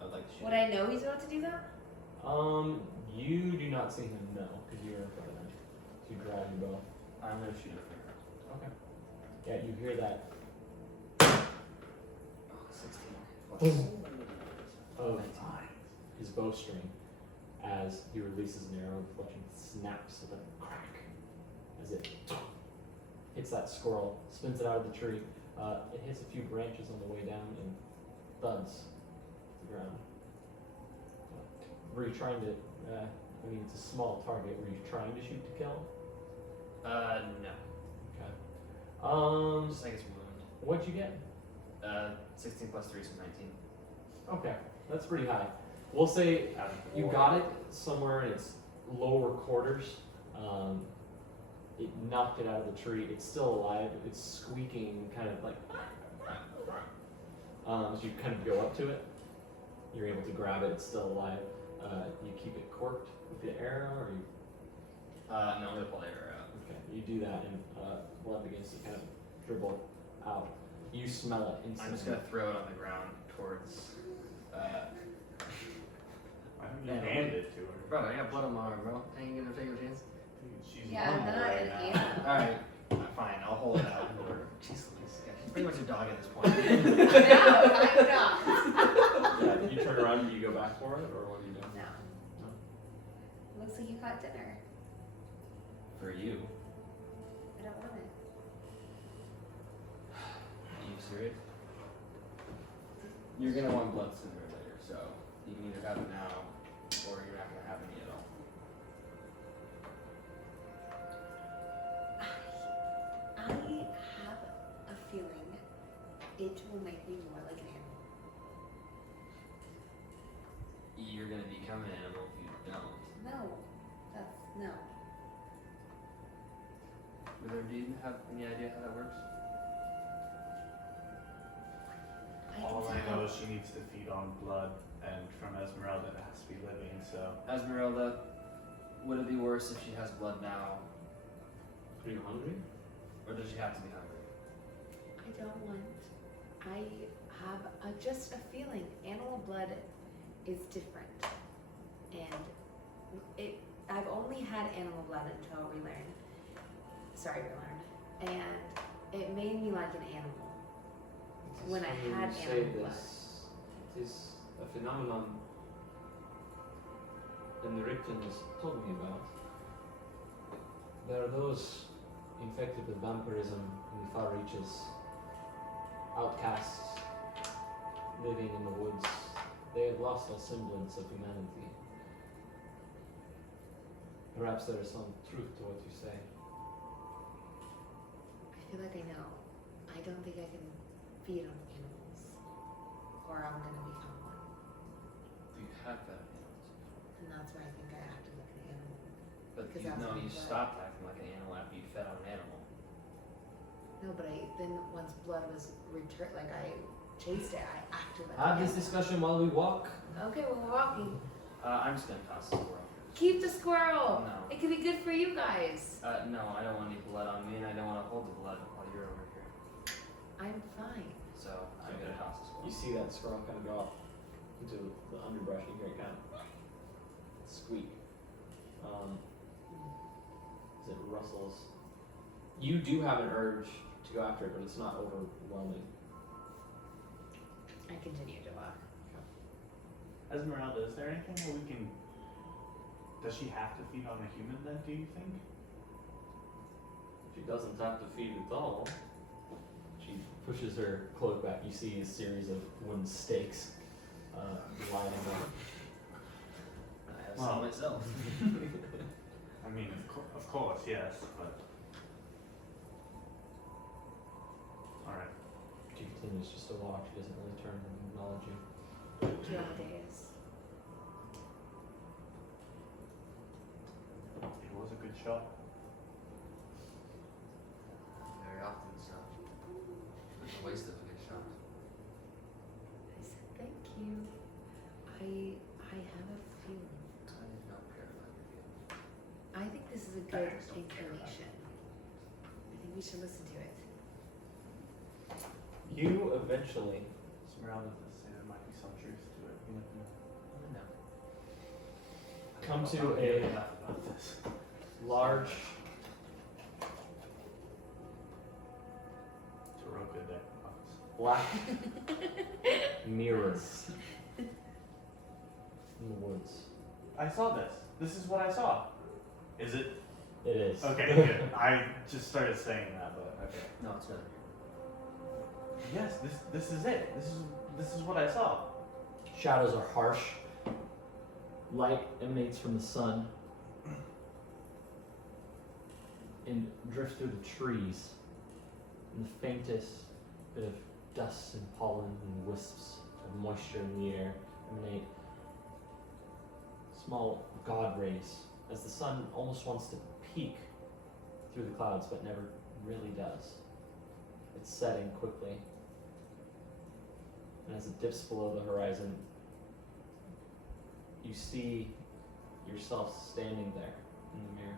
I'd like to shoot. Would I know he's about to do that? You do not see him, no, because you are in front of him. So you grab your bow. I'm gonna shoot a finger. Okay. Yeah, you hear that Oh, 16. Boom. of his bowstring as he releases an arrow. The fletching snaps with a crack as it hits that squirrel, spins it out of the tree. It hits a few branches on the way down and thuds to the ground. Were you trying to? I mean, it's a small target. Were you trying to shoot to kill? No. Okay. Just think it's wound. What'd you get? 16 plus 3 is 19. Okay, that's pretty high. We'll say you got it somewhere in its lower quarters. It knocked it out of the tree. It's still alive. It's squeaking, kind of like. As you kind of go up to it, you're able to grab it. It's still alive. You keep it corked with the arrow, or you? No, I'm gonna pull the arrow out. Okay, you do that, and blood begins to kind of dribble out. You smell it instantly. I'm just gonna throw it on the ground towards. Why don't you hand it to her? Bro, I got blood on my arm, bro. Ain't you gonna take a chance? Dude, she's Yeah, normal not right an now. animal. Alright, fine, I'll hold it out for her. Jeez Louise. Yeah, she's pretty much a dog at this point. No, I'm not. Yeah, you turn around and you go back for it, or what do you do? No. Looks like you caught dinner. For you. I don't want it. Are you serious? You're gonna want blood sooner or later, so you can either have it now, or you're not gonna have any at all. I have a feeling it will make me more like an animal. You're gonna become an animal if you don't. No. That's no. Whether do you have any idea how that works? All can I tell. know is she needs to feed on blood, and from Esmeralda it has to be living, so. Esmeralda, would it be worse if she has blood now, Are you hungry? or does she have to be hungry? I don't want. I have just a feeling. Animal blood is different, and I've only had animal blood until we learned. And it made me like an animal. When I had say animal blood. this, it is a phenomenon that Rickton has told me about. There are those infected with vampirism in the far reaches, outcasts living in the woods. They have lost all semblance of humanity. Perhaps there is some truth to what you say. I feel like I know. I don't think I can feed on animals, or I'm gonna become one. Do you have that animals? And that's where I think I have to look at an animal. But Because you that's know what you blood- stopped acting like an animal after you fed on an animal. No, but then once blood was returned, like I chased it, I acted like Have an this animal. discussion while we walk. Okay, well, we're walking. I'm just gonna toss the squirrel. Keep the squirrel. No. It could be good for you guys. No, I don't want any blood on me, and I don't want to hold the blood while you're over here. I'm fine. So I'm gonna toss the You squirrel. see that squirrel kind of go up into the underbrush and you hear it kind of squeak. As it rustles. You do have an urge to go after it, but it's not overwhelming. I continue to walk. Esmeralda, is there anything where we can? Does she have to feed on a human then? Do you think? She doesn't have to feed at all. She pushes her cloak back. You see a series of wooden stakes lining up. I have Wow. some myself. I mean, of course, yes, but. All right. She continues just to walk. She doesn't really turn and acknowledge you. Kilometers. It was a good shot. Very often so. It's a waste of a good shot. I said thank you. I have a feeling. I don't care about your feelings. I think this is a good Facts don't care about inclination. I think we should listen to it. You eventually Esmeralda does say there might be some truth to it. You never know. No. come I to don't know a enough about this. large To rope it there. black mirror in the woods. I saw this. This is what I saw. Is it? It is. Okay, good. I just started saying that, but okay. No, it's not. Yes, this is it. This is what I saw. Shadows are harsh. Light emanates from the sun and drifts through the trees. And the faintest bit of dust and pollen and wisps of moisture in the air emanate small god rays as the sun almost wants to peek through the clouds but never really does. It's setting quickly. And as it dips below the horizon, you see yourself standing there in the mirror.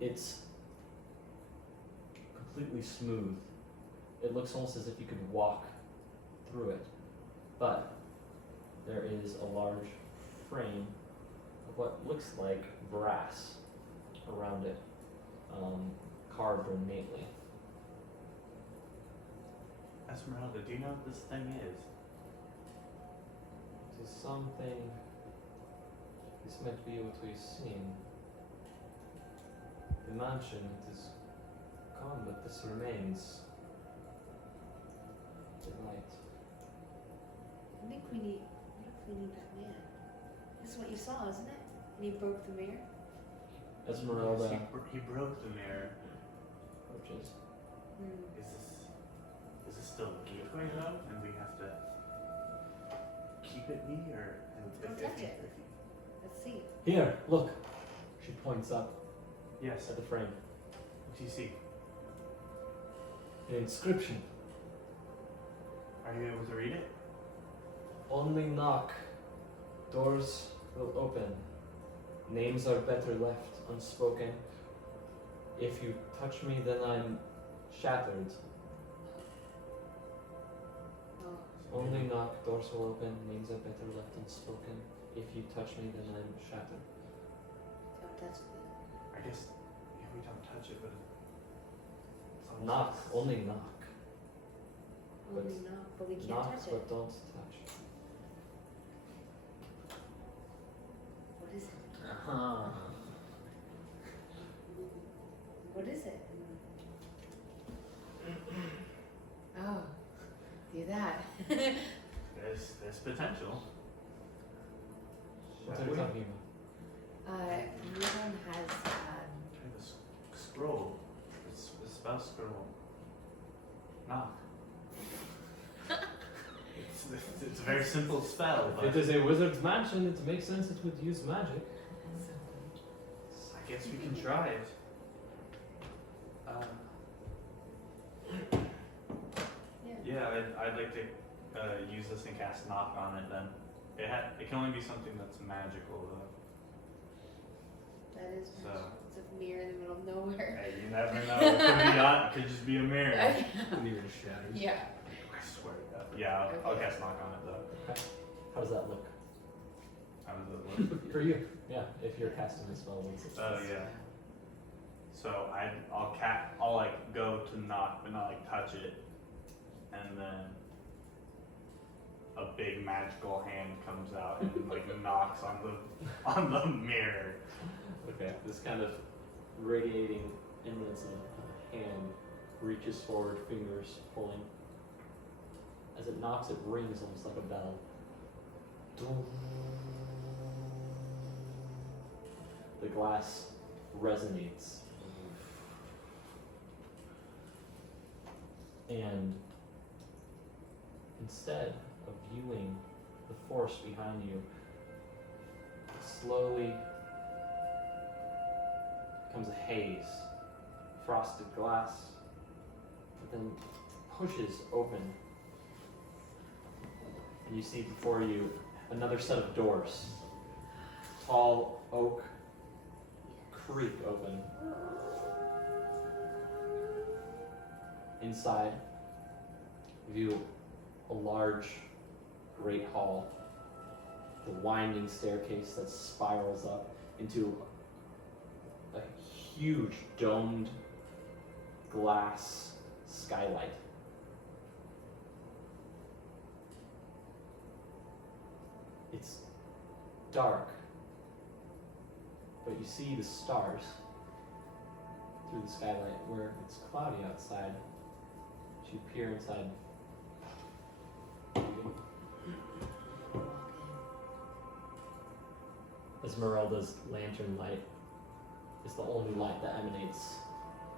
It's completely smooth. It looks almost as if you could walk through it. But there is a large frame of what looks like brass around it, carved ornately. Esmeralda, do you know what this thing is? It is something. This might be what we've seen. The mansion, it is gone, but this remains. The light. I think we need. What if we need that man? This is what you saw, isn't it? And he broke the mirror. Esmeralda Yes, he broke the mirror. approaches. Is this still a gateway though, and we have to keep it be, or Don't touch it. Let's see. Here, look. She points up Yes. at the frame. What do you see? An inscription. Are you able to read it? Only knock. Doors will open. Names are better left unspoken. If you touch me, then I'm shattered. Oh, Only knock, doors will open. Names are better left unspoken. If you touch me, then I'm shattered. don't touch me. I guess yeah, we don't touch it, but it's almost Knock, like- only knock. But Only knock, but we can't Knock, touch it. but don't touch. What is it? Uh-huh. There's potential. What are we talking about? Ruben has I have a scroll. It's a spell scroll. Knock. It's a very simple spell, If but it is a wizard's mansion, it makes sense it would use magic. I guess we can try it. Yeah, I'd like to use this and cast knock on it then. It can only be something that's magical though. That is So. it's a mirror in the middle of nowhere. Hey, you never know. It could be on, it could just be a mirror. Mirror shatters. Yeah. I swear to God. Yeah, I'll cast knock on it though. How does that look? How does it look? For you? Yeah, if you're casting the spell once it's Oh yeah. So I'll like go to knock, but not like touch it, and then a big magical hand comes out and like knocks on the mirror. Okay, this kind of radiating immense hand reaches forward, fingers pulling. As it knocks, it rings almost like a bell. The glass resonates. And instead of viewing the force behind you, slowly becomes a haze, frosted glass, but then pushes open. And you see before you another set of doors. Tall oak creak open. Inside, view a large, great hall. The winding staircase that spirals up into a huge domed glass skylight. It's dark, but you see the stars through the skylight where it's cloudy outside. As you peer inside, Esmeralda's lantern light is the only light that emanates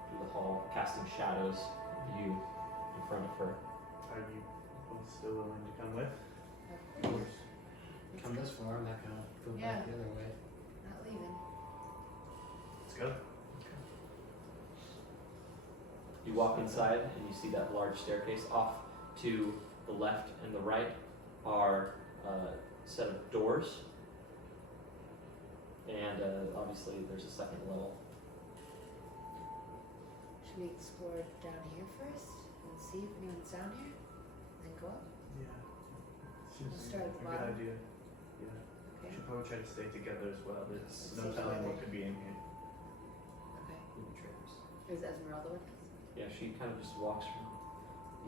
through the hall, casting shadows of you in front of her. Are you both still willing to come with? Of course. Come this far, I'm not gonna go Yeah. back the other way. Not leaving. Let's go. You walk inside and you see that large staircase. Off to the left and the right are a set of doors. And obviously there's a second level. Should we explore down here first and see if anyone's down here? Then go up? Yeah. We'll start at the a bottom. good idea. Yeah. We Okay. should probably try to stay together as well. There's Let's no stay telling together. what could be in here. Okay. Traitors. Is Esmeralda with us? Yeah, she kind of just walks around,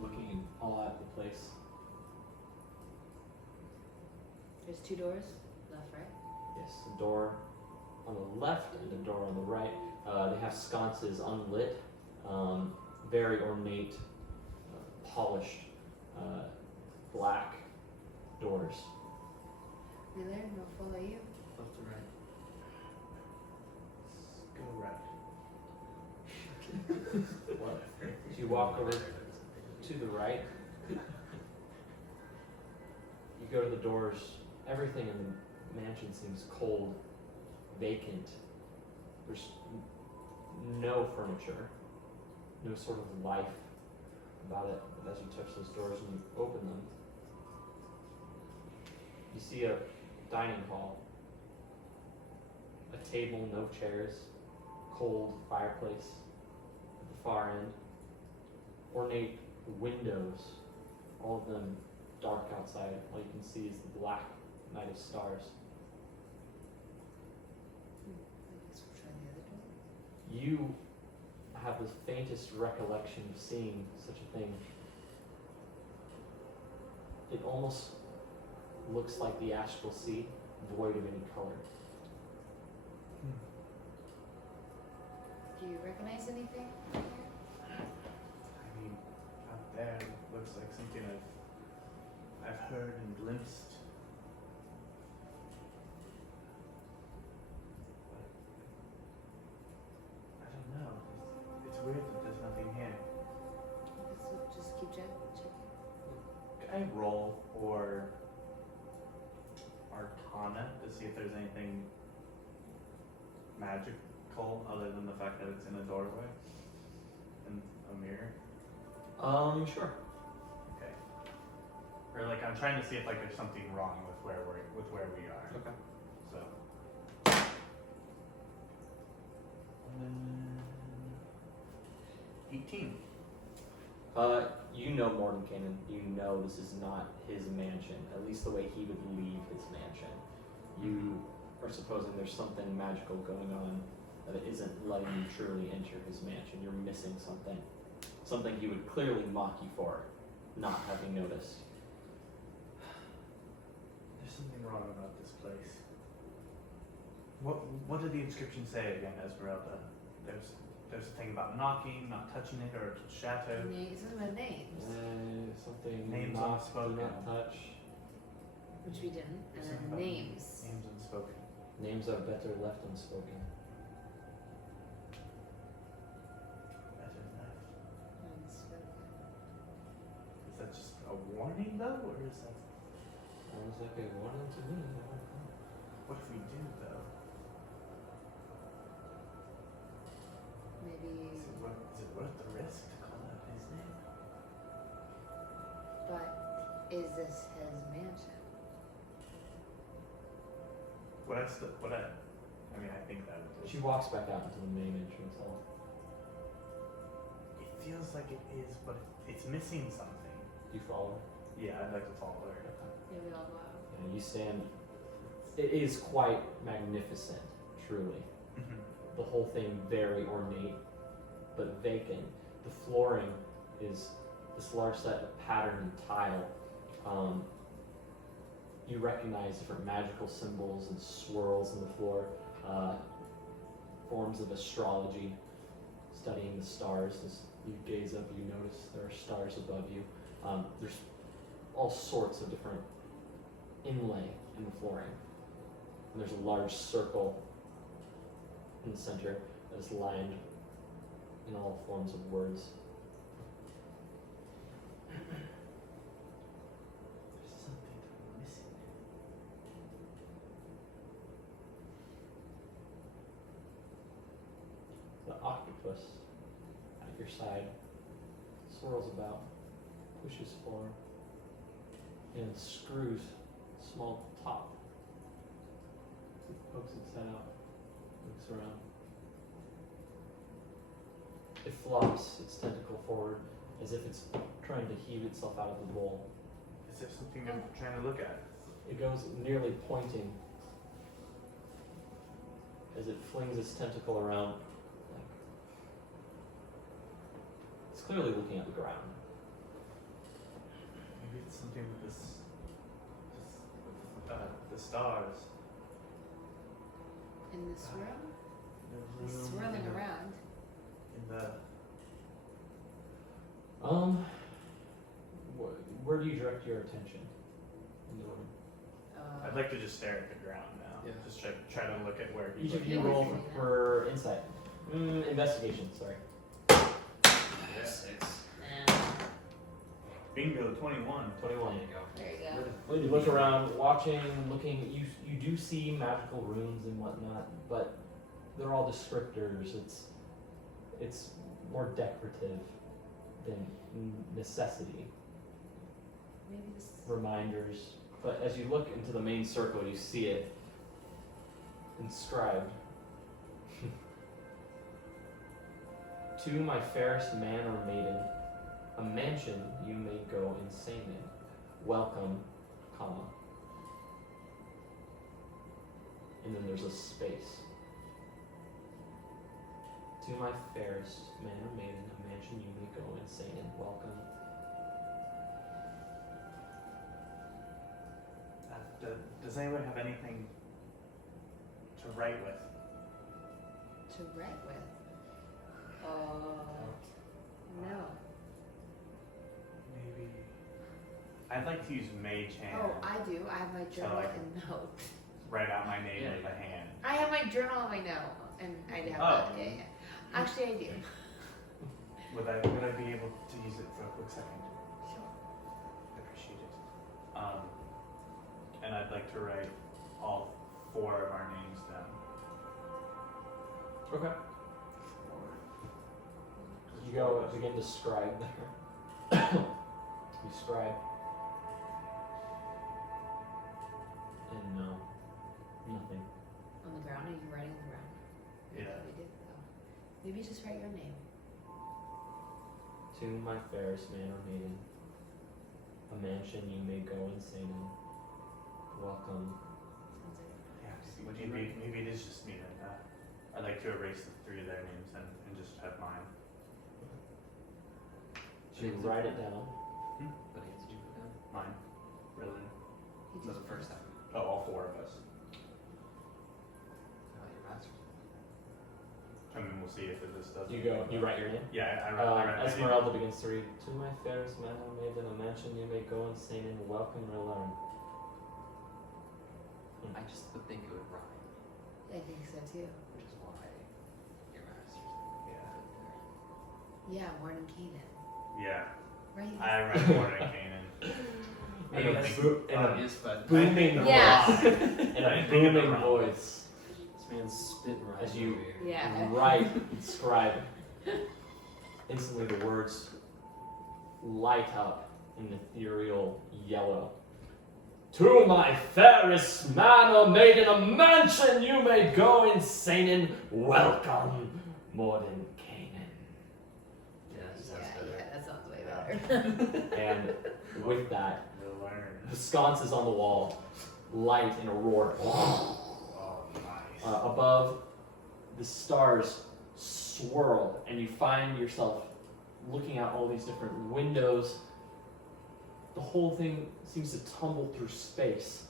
looking all at the place. There's two doors, left, right? Yes, a door on the left and a door on the right. They have sconces unlit, very ornate, polished, black doors. We learn, we'll follow you. Left to right. Let's go right. What? So you walk over to the right. You go to the doors. Everything in the mansion seems cold, vacant. There's no furniture, no sort of life about it. But as you touch those doors and you open them, you see a dining hall, a table, no chairs, cold fireplace at the far end, ornate windows, all of them dark outside. All you can see is the black night of stars. I guess we'll try the other door. You have the faintest recollection of seeing such a thing. It almost looks like the astral sea, void of any color. Do you recognize anything here? I mean, out there looks like something I've heard and glimpsed. I don't know. It's weird that there's nothing here. So just keep checking. Can I roll for Arcana to see if there's anything magical other than the fact that it's in a doorway and a mirror? Sure. Okay. Or like I'm trying to see if like there's something wrong with where we are. Okay. So. 18. You know Mordenkainen. You know this is not his mansion, at least the way he would leave his mansion. You are supposing there's something magical going on that it isn't letting you truly enter his mansion. You're missing something. Something he would clearly mock you for not having noticed. There's something wrong about this place. What did the inscription say again, Esmeralda? There's a thing about knocking, not touching it, or it's shattered. Names. Something about names, Something Names not, unspoken. do not touch. which we didn't, and Something then about names. Names unspoken. Names are better left unspoken. Better left. Unspoken. Is that just a warning though, or is that Sounds like a warning to me. I don't know. what if we do though? Maybe, Is it worth the risk to call out his name? but is this his mansion? I mean, I think that would She walks back out into the main entrance hall. It feels like it is, but it's missing something. Do you follow her? Yeah, I'd like to follow her. Maybe I'll go out. And you stand. It is quite magnificent, truly. The whole thing very ornate, but vacant. The flooring is this large set of patterned tile. You recognize different magical symbols and swirls in the floor, forms of astrology, studying the stars. As you gaze up, you notice there are stars above you. There's all sorts of different inlay in the flooring. And there's a large circle in the center that is lined in all forms of words. There's something missing. The octopus at your side swirls about, pushes forward, and screws a small top. It pokes its head out, looks around. It flops its tentacle forward as if it's trying to heave itself out of the bowl. Is there something I'm trying to look at? It goes nearly pointing as it flings its tentacle around. It's clearly looking at the ground. Maybe it's something with the stars. In this room? The He's room swirling in the- around. In the Where do you direct your attention in the room? I'd like to just stare at the ground now. Yeah. Just try to look at where he's Each of you Yeah. roll for insight. Investigation, sorry. Six. Bingo, 21. 21. There you go. There you go. You look around, watching, looking. You do see magical runes and whatnot, but they're all descriptors. It's more decorative than necessity. Maybe this. Reminders. But as you look into the main circle, you see it inscribed. To my fairest man or maiden, a mansion you may go insane in. Welcome, comma. And then there's a space. To my fairest man or maiden, a mansion you may go insane in. Welcome. Does anyone have anything to write with? To write with? No. Maybe. I'd like to use Mage Hand. Oh, I do. I have my journal like- and note. Write out my name Yeah. with a hand. I have my journal and my note, and I have Oh. that. Yeah. Actually, I do. Would I be able to use it for a quick second? Sure. I appreciate it. And I'd like to write all 4 of our names down. Okay. You go begin to scribe there. You scribe. And no. Nothing. On the ground? Are you writing on the ground? Yeah. We did, though. Maybe just write your name. To my fairest man or maiden, a mansion you may go insane in. Welcome. Sounds like Yeah, maybe it is just me then. I'd like to erase the 3 of their names and just have mine. So you write it down. What names did you put down? Mine. Really? he For did the first time. Oh, all 4 of us. How about your master's? I mean, we'll see if this does. You go. You write your name. Yeah, I write my name. Esmeralda begins to read. To my fairest man or maiden, a mansion you may go insane in. Welcome or learn. I just would think it would rhyme, I think so too. which is why your master's Yeah. put there. Yeah, Mordenkainen. Yeah. Right? I write Mordenkainen. Maybe that's think- obvious, but Booming Yeah. voice. In I a didn't think of the booming rhyme. voice. this man's spitting right As you- over here. Yeah. Write and scribe. Instantly the words light up in ethereal yellow. To my fairest man or maiden, a mansion you may go insane in. Welcome, Mordenkainen. Yes. Yeah, that sounds way Yeah. better. And with that, We'll learn. the sconces on the wall light in a roar. Oh, nice. Above, the stars swirl, and you find yourself looking out all these different windows. The whole thing seems to tumble through space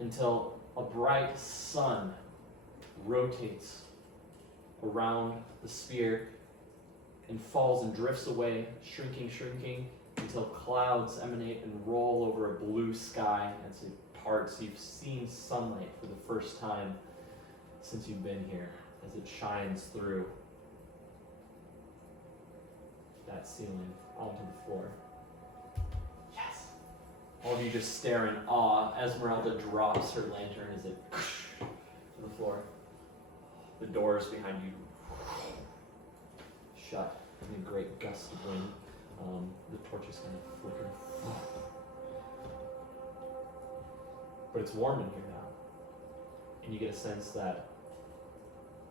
until a bright sun rotates around the sphere and falls and drifts away, shrinking, until clouds emanate and roll over a blue sky as it parts. You've seen sunlight for the first time since you've been here, as it shines through that ceiling onto the floor. Yes! All of you just stare in awe. Esmeralda drops her lantern as it to the floor. The doors behind you shut in a great gust of wind. The torches kind of flicker. But it's warm in here now. And you get a sense that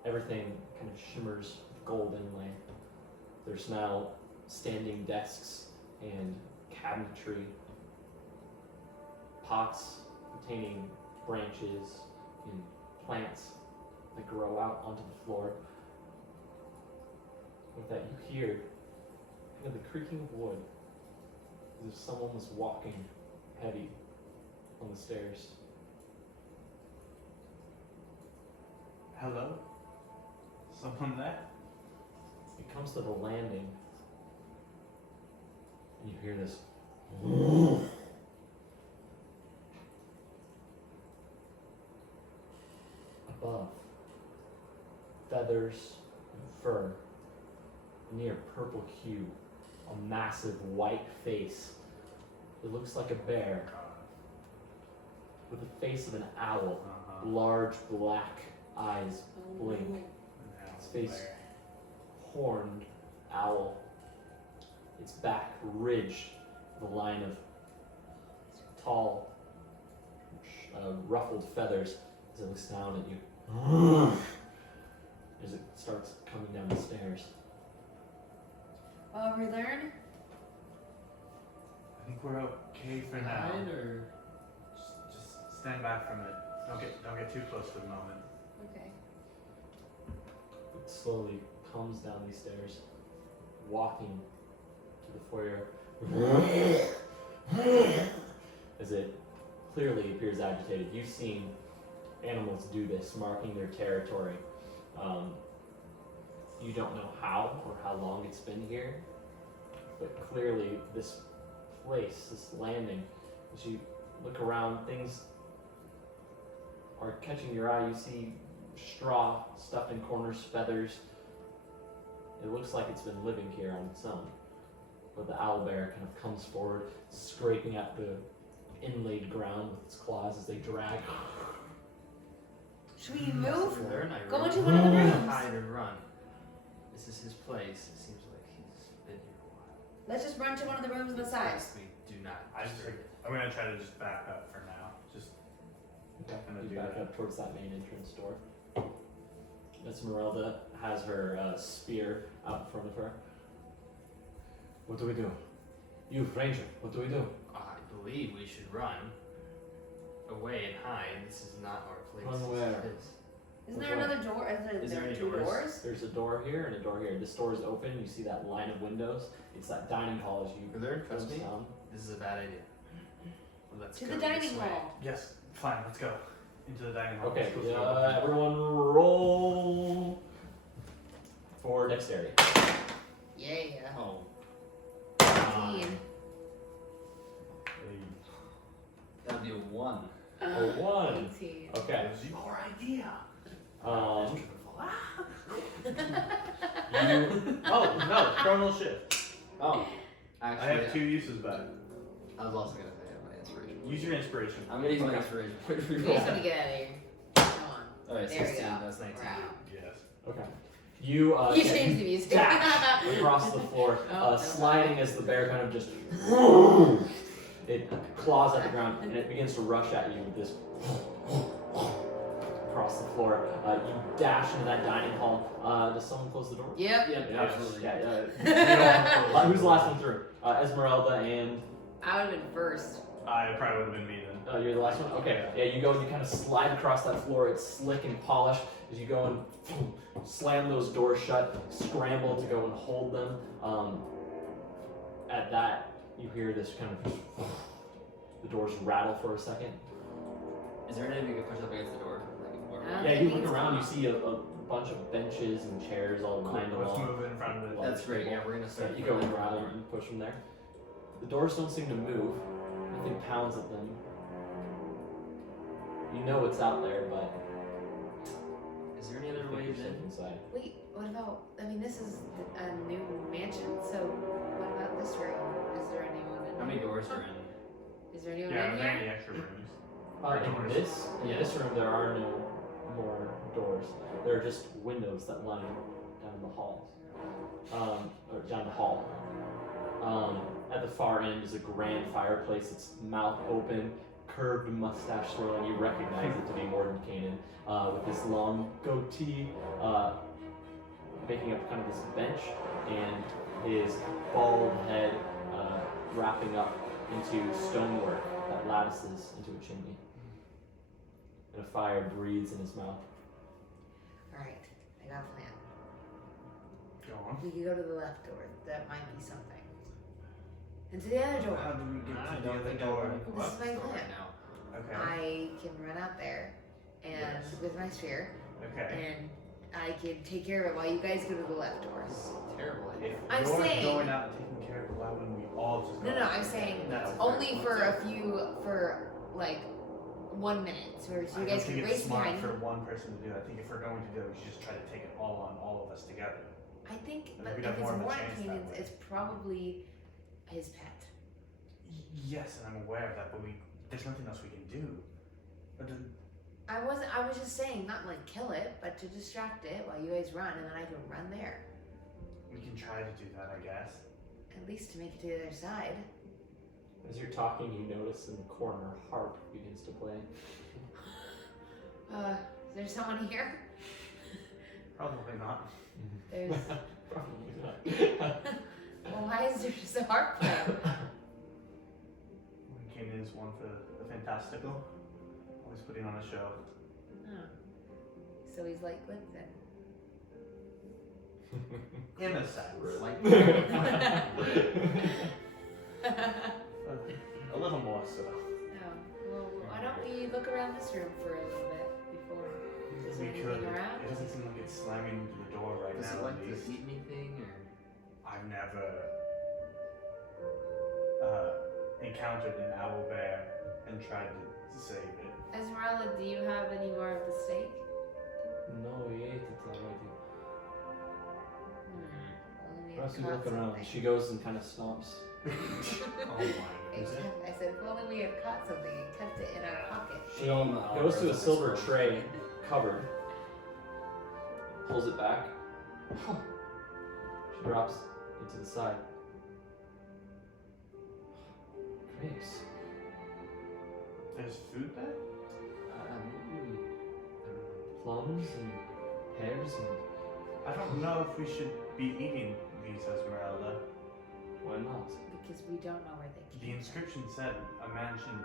everything kind of shimmers with gold inlay. There's now standing desks and cabinetry, pots containing branches and plants that grow out onto the floor. With that, you hear kind of the creaking of wood, as if someone was walking heavy on the stairs. Hello? Someone there? It comes to the landing, and you hear this. Above, feathers and fur, near purple hue, a massive white face. It looks like a bear with the face of an owl. Uh-huh. Large black eyes blink. His face horned owl. Its back ridged with a line of tall, ruffled feathers as it looks down at you. As it starts coming down the stairs. We learn? I think we're okay for now. Hide or Just stand back from it. Don't get too close to the moment. Okay. It slowly comes down these stairs, walking to the foyer. As it clearly appears agitated. You've seen animals do this, marking their territory. You don't know how or how long it's been here, but clearly this place, this landing. As you look around, things are catching your eye. You see straw stuffed in corners, feathers. It looks like it's been living here on its own. But the owlbear kind of comes forward, scraping at the inlaid ground with its claws as they drag. Should we move? They're not Go really into one of the rooms. hide or run. This is his place. It seems like he's been here a while. Let's just run to one of the rooms on the It's side. best we do not I just disturb it. I'm gonna try to just back up for now. Just Okay, Gonna you do back that. up towards that main entrance door. Esmeralda has her spear out in front of her. What do we do? You, Ranger, what do we do? I believe we should run away and hide. This is not our place. Run This is where? his. Isn't Which there way? another door? Is there any two doors? doors? There's a door here and a door here. This door is open. You see that line of windows. It's that dining hall as you Brother, go trust me. down. This is a bad idea. Let's To go the this dining way. hall. yes, fine. Let's go into the dining hall. Okay, Let's go. everyone roll for dexterity. Yeah. Oh, 18. That'd be a 1. A 1. 18. Okay. It was your idea. Um, Oh no, chronal shift. Oh, I actually, have 2 uses back. I was also gonna say my inspiration. Use your inspiration. I'm gonna use my Okay. inspiration. We just want to get out of here. Come on. Alright, There we 16. go. That's 19. Wow. Yes. okay. You You changed the music. dash across the floor, Oh, no. sliding as the bear kind of just it claws at the ground and it begins to rush at you with this across the floor. You dash into that dining hall. Does someone close the door? Yep. Yep, Yeah, absolutely. yeah. Who's the last one through? Esmeralda and I would have been first. I probably would have been me then. you're the last one? Okay. Yeah, you go and you kind of slide across that floor. It's slick and polished as you go and slam those doors shut, scramble to go and hold them. At that, you hear this kind of the doors rattle for a second. Is there anything we can push up against the door? Like, Yeah, you look around, you see a bunch of benches and chairs all lined Let's along. move in front of it. That's great. Yeah, we're gonna So start. you go and grab them and push them there. The doors don't seem to move. Nothing pounds at them. You know it's out there, but is there any you other think ways you're safe in? inside. Wait, what about? I mean, this is a new mansion, so what about this room? Is there anyone in How many here? doors are in? Is there anyone Yeah, are in there here? any extra rooms? In Yeah. this room, there are no more doors. There are just windows that line down the halls, or down the hall. At the far end is a grand fireplace. Its mouth open, curved mustache swirling. You recognize it to be Mordenkainen, with this long goatee, making up kind of this bench, and his bald head wrapping up into stonework that lattices into a chimney. And a fire breathes in his mouth. Alright, I got a plan. Go on. We could go to the left door. That might be something. And to the other door. How do we get I to the don't other think I door? want to go This up is this my door plan. right now. Okay. I can run out there and Yes. with my spear, Okay. and I can take care of it while you guys go to the left door. This is a terrible If idea. I'm you're saying- going out and taking care of it, why wouldn't we all just go? No, I'm saying That's only for for like 1 minute, so you I don't guys think can it's race smart behind for me. one person to do it. I think if we're going to do it, we should just try to take it all on all of us together. I think, I but think we'd if have it's more of a more chance that Mordenkainen's, way. it's probably his pet. Yes, and I'm aware of that, but there's nothing else we can do. But then, I was just saying, not like kill it, but to distract it while you guys run, and then I can run there. we can try to do that, I guess. At least to make it to the other side. As you're talking, you notice in the corner a harp begins to play. Is there someone here? Probably not. There's. Probably not. Well, why is there just a harp playing? Kanan is one for the fantastical. Always putting on a show. Oh. So he's like good then. In a sense. Like, A little more so. Oh, well, why don't we look around this room for a little bit before? Is there We anything could. around? It doesn't seem like it's slamming into the door right does now. it like at the least. eat me thing or? I've never encountered an owl bear and tried to save it. Esmeralda, do you have any more of the steak? No, we ate it already. Only we Perhaps had we look caught around. something. She goes and kind of stomps. Oh my. I said, if only we had caught something and kept it in our pocket. She goes to a silver tray covered, pulls it back. She drops it to the side. Grapes. There's food there? Plums and pears and... I don't know if we should be eating these, Esmeralda. Why not? Because we don't know where they The came from. inscription said a mansion.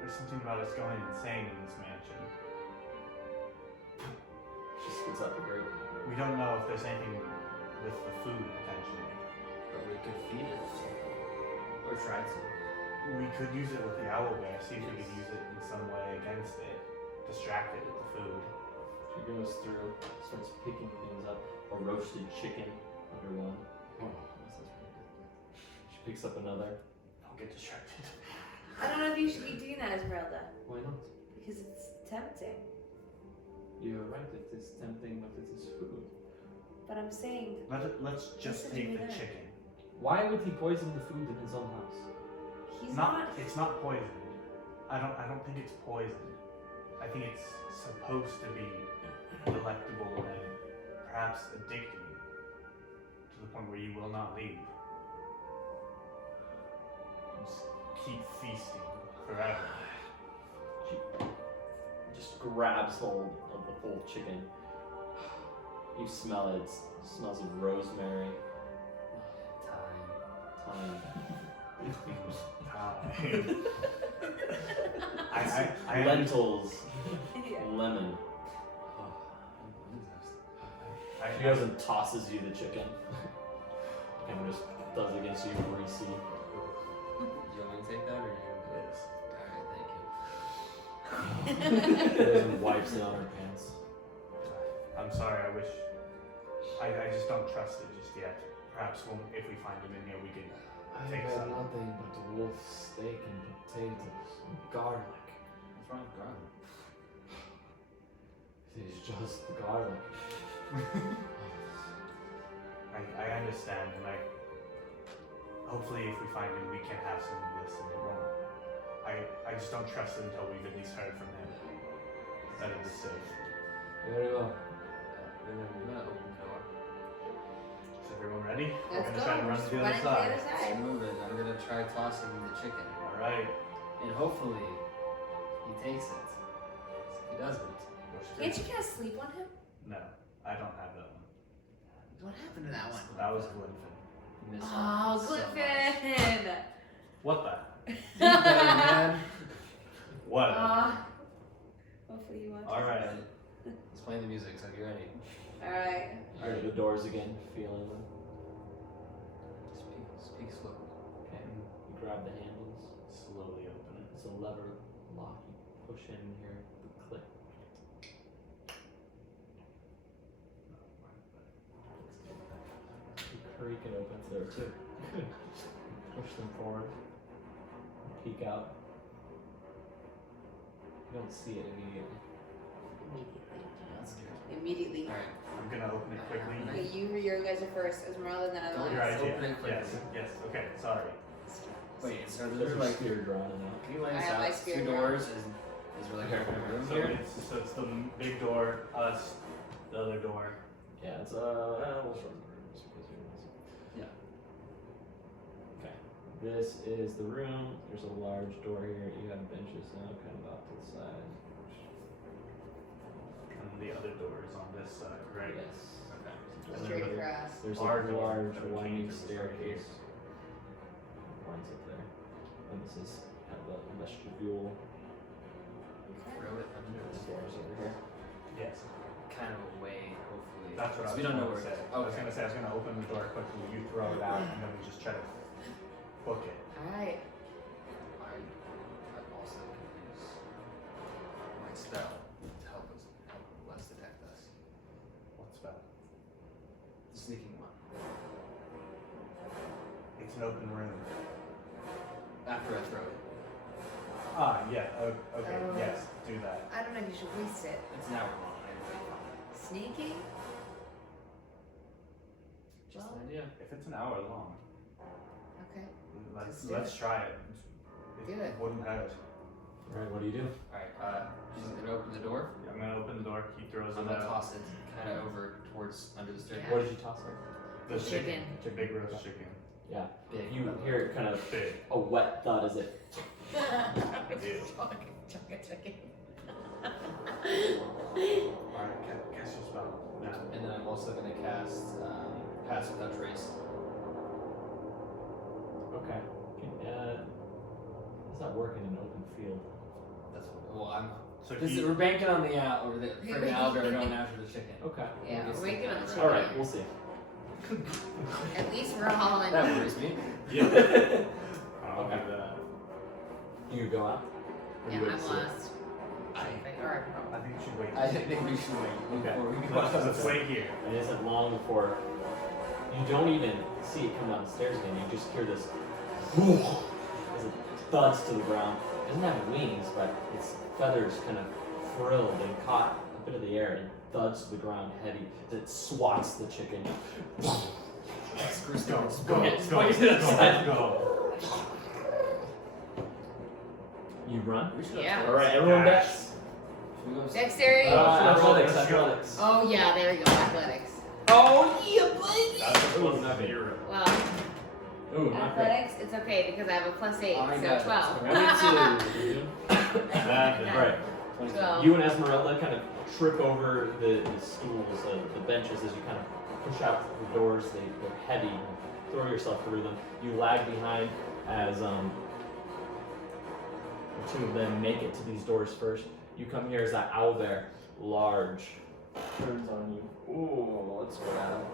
There's something about us going insane in this mansion. She spits out the grape. We don't know if there's anything with the food, potentially. But we could feed it. Or try to. We could use it with the owl bear, see if we could use it in some way against it. Distract it with the food. She goes through, starts picking things up. A roasted chicken under one. Oh, that sounds pretty good. She picks up another. Don't get distracted. I don't know if you should be doing that, Esmeralda. Why not? Because it's tempting. You're right, it is tempting, but it is food. But I'm saying, Let's just Listen to take me the there. chicken. Why would he poison the food in his own house? he's not. It's not poisoned. I don't think it's poisoned. I think it's supposed to be delectable and perhaps addicting to the point where you will not leave. Just keep feasting forever. She just grabs hold of the whole chicken. You smell it. It smells of rosemary, thyme. I Lentils, Yeah. lemon. She goes and tosses you the chicken. And just does against you greasy. Do you want me to take that or you? Yes. Alright, thank you. Goes and wipes it on her pants. I'm sorry, I just don't trust it just yet. Perhaps if we find him in here, we can take had some. nothing but wolf steak and potatoes and garlic. What's wrong with garlic? It is just the garlic. I understand, and hopefully if we find him, we can have some of this, and it won't. I just don't trust it until we've at least heard from him that it is safe. Very well. Then I'm gonna open the door. Is everyone ready? We're Let's gonna go. try to run to the Run other to the side. other side. Let's move it. I'm gonna try tossing the chicken. All right. And hopefully, he takes it. If he doesn't, Can't you cast sleep on him? No, I don't have that one. What happened to that one? That was Glinfin. you miss Oh, out so much. Glyphon! What the? Man. What? Hopefully you watch. All right. He's playing the music, so get ready. Alright. You go to the doors again, feeling them. Speak slowly. Okay. You grab the handles. Slowly open it. It's a lever lock. You push in here. The click. You creak it opens there too. Push them forward. Peek out. You don't see it immediately. That's good. Immediately. Alright. I'm gonna open it quickly. Okay, you guys are first. Esmeralda, then I'm Your last. idea. Open it quickly. Yes. Okay. Sorry. Wait, so There's there's a like, spear drawn in can you lay I this have my out? spear Two drawn. doors is there like a room So here? it's the big door, us, the other door. Yeah, it's we'll shorten the rooms because you're busy. Yeah. Okay. This is the room. There's a large door here. You have benches now, kind of off to the side. And the other door is on this side, right? Yes. Okay. Straight across. There's Bar a door large that we winding came from right here. staircase. Winds up there. And this is kind of a vestibule. Throw it under There's the doors over here. Yes. kind of away, hopefully. That's what I was we don't know gonna where say. it is. I was Okay. gonna say I was gonna open the door quickly, you throw it out, and then we just try to book it. Alright. I also can use my spell to help less detect us. What spell? The sneaking one. It's an open room. After after I throw it. Ah, yeah. Okay. Oh. Yes. Do that. I don't know if you should waste it. It's an hour long. I don't Sneaking? Just Well, an idea. If it's an hour long, okay. let's try it. Do it. Wouldn't hurt. Alright, what do you do? Alright, she's gonna open the door. I'm gonna open the door. He throws I'm it gonna out. toss it kind of over towards under the stairs. Yeah. What did you toss her? The Chicken. The big roast chicken. Yeah. Big. You hear kind of Big. a wet thud as it. Ew. Chicken. Alright, cast your spell. Now. And then I'm also gonna cast Pass Without Trace. Okay. How's that work in an open field? That's what, well, I'm. So We're banking on the over the for the owls that are going after the chicken. Okay. Yeah, we're making on the chicken. Alright, we'll see. At least we're all in. That worries me. Yeah. I'll Okay. do that. You go out. Or Yeah, you wait I'm to see it? last. Alright. I think you should wait. I think we should wait Okay. before we go Let's out. wait here. It isn't long before you don't even see it come down the stairs again. You just hear this as it thuds to the ground. It doesn't have wings, but its feathers kind of frilled and caught a bit of the air and thuds to the ground heavy as it swats the chicken. Screw Go, go. go. You run. We should Yeah. Alright, everyone Dash. bets. Should we go? Dexterity. Athletics, let's go. athletics. Oh yeah, there we go. Athletics. Oh yeah, buddy! That's a Ooh, not bad. zero. Well, Ooh, not great. athletics, it's okay because I have a +8, I so got it. 12. 22. Right. 12. You and Esmeralda kind of trip over the stools, the benches as you kind of push out the doors. They're heavy. Throw yourself through them. You lag behind as the two of them make it to these doors first. You come here as that owl bear, large, turns on you. Ooh, let's go at him.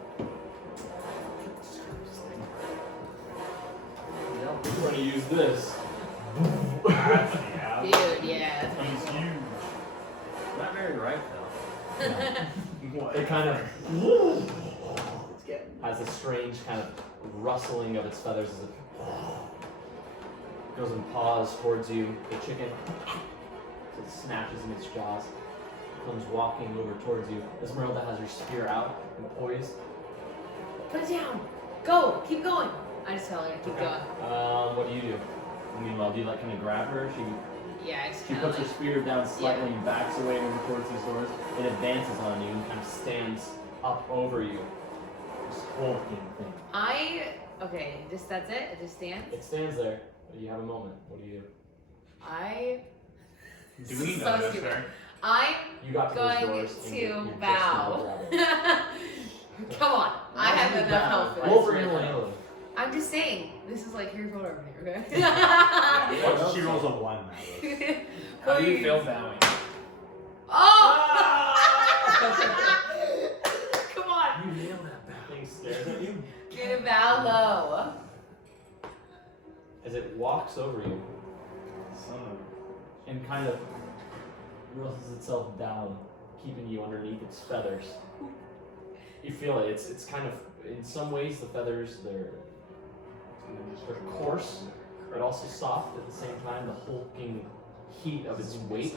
I'm going to use this. That's the owl. Dude, yeah. He's huge. Not very ripe though. What? It kind of It's getting. has a strange kind of rustling of its feathers as it goes and paws towards you. The chicken, as it snatches in its jaws, comes walking over towards you. Esmeralda has her spear out and poised. Put it down. Go. Keep going. I just tell her to keep going. What do you do? Meanwhile, do you like kind of grab her? Yeah, I just She kind of puts her like. spear down slightly and backs away over towards these doors. It advances on you and kind of stands up over you. This hulking thing. Okay, just that's it? It just stands? It stands there. You have a moment. What do you do? Do we So know this, stupid. sir? I'm You got to going those doors and you're to just bow. now grabbing. Come on. I have enough health for Roll this for right your now. landlord. I'm just saying, this is like, here's what over here, okay? Yeah, once she rolls a 1 now. How do you Please. feel bowing? Oh! Come on. You nailed that bow. Thing stares at you Get a bow low. as it walks over you Son of and kind of rustles itself down, keeping you underneath its feathers. You feel it. It's kind of, in some ways, the feathers, they're coarse, but also soft at the same time. The hulking heat of its weight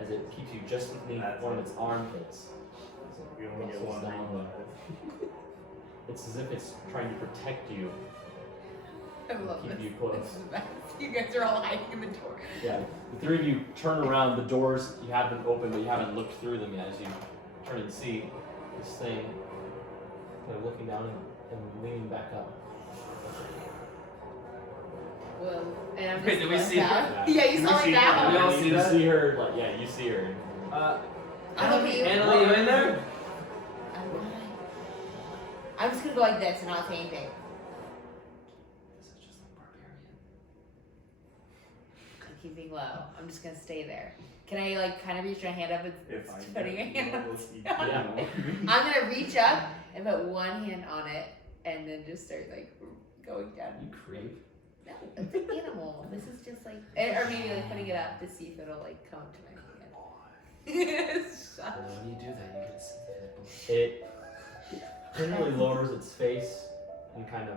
as it keeps you just beneath one of its armpits. we only get Rustles one down. ring. It's as if it's trying to protect you, I love keep this. you close. This is the best. You guys are all hiding in the door. Yeah, the three of you turn around. The doors, you have them open, but you haven't looked through them yet. As you turn and see this thing, kind of looking down and leaning back up. Well, and I'm Wait, just did we like see that. her? Yeah, you Did we saw see me her? now. We all you see that? see her, like, yeah, you see her. I love you. Annalie, you in there? I'm just gonna go like this and not say anything. This is just like barbarian. I'm keeping low. I'm just gonna stay there. Can I like kind of reach my hand up and If I putting a get hand? one of those, you Yeah. know. I'm gonna reach up and put one hand on it and then just start like going down. You creep. No, it's an animal. This is just like, or maybe like putting it up to see if it'll like come to my hand. Shut When you do that, you get to It generally lowers its face and kind of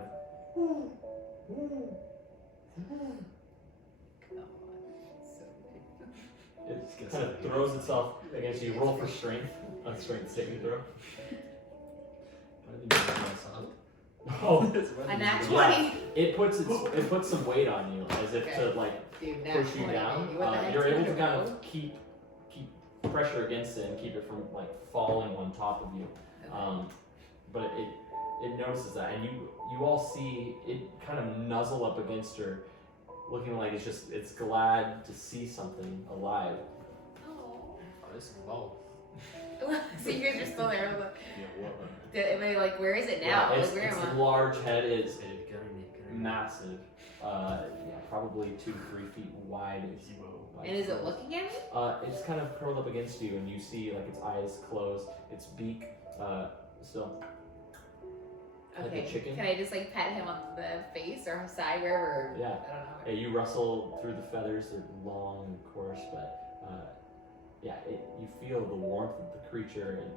It kind of throws itself against you. Roll for strength. A strength saving throw. Why did you make myself? Oh, A nat Yeah. 20. it puts some weight on you as if to like Dude, nat push you 20, down. baby. What the heck's You're able to gonna kind roll? of keep pressure against it and keep it from like falling on top of you. But it notices that, and you all see it kind of nuzzle up against her, looking like it's glad to see something alive. Oh. Oh, it's both. So you guys are still there. Like, Yeah, what? am I like, where is it now? Yeah, Like, its where am I? large head is Hey, get in there. massive. Yeah, probably 2-3 feet wide. Like, And is it looking at me? It's kind of curled up against you, and you see like its eyes closed, its beak still. Like a Okay. chicken? Can I just like pet him on the face or side, wherever? Yeah. I don't know. Yeah, you rustle through the feathers. They're long and coarse, but yeah, you feel the warmth of the creature, and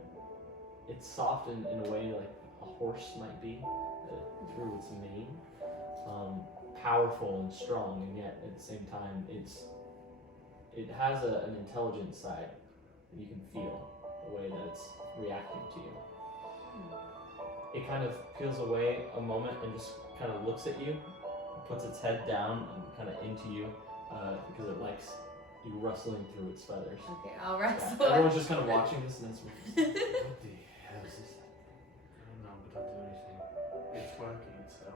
it's soft in a way like a horse might be through its mane. Powerful and strong, and yet at the same time, it has an intelligent side that you can feel the way that it's reacting to you. It kind of peels away a moment and just kind of looks at you, puts its head down and kind of into you because it likes you rustling through its feathers. Okay, I'll Yeah, wrestle. everyone's just kind of watching this, and that's what What the hell is this? I don't know, but don't do anything. It's working, so.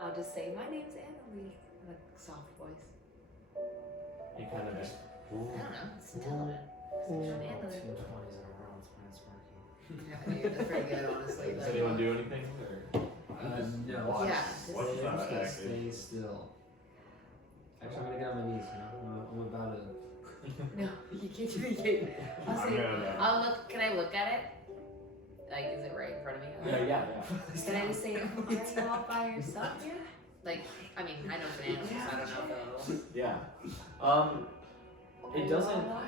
I'll just say, my name's Annalie. In a soft voice. it kind of just. I don't know. It's intelligent. I'm Two Annalie. 20s in a row, it's working. Yeah, dude, that's pretty good, honestly. Does anyone do anything? Or? No. Yeah. What's Stay, that just active? stay still. Actually, I'm gonna get on my knees, you know? I'm about to. No, you can't do it. I'll I'm say, gonna. I'll look. Can I look at it? Like, is it right in front of me? Yeah. Can I just say, are you all by yourself here? Like, I mean, I know it's an animal, so I don't know if it'll. Yeah.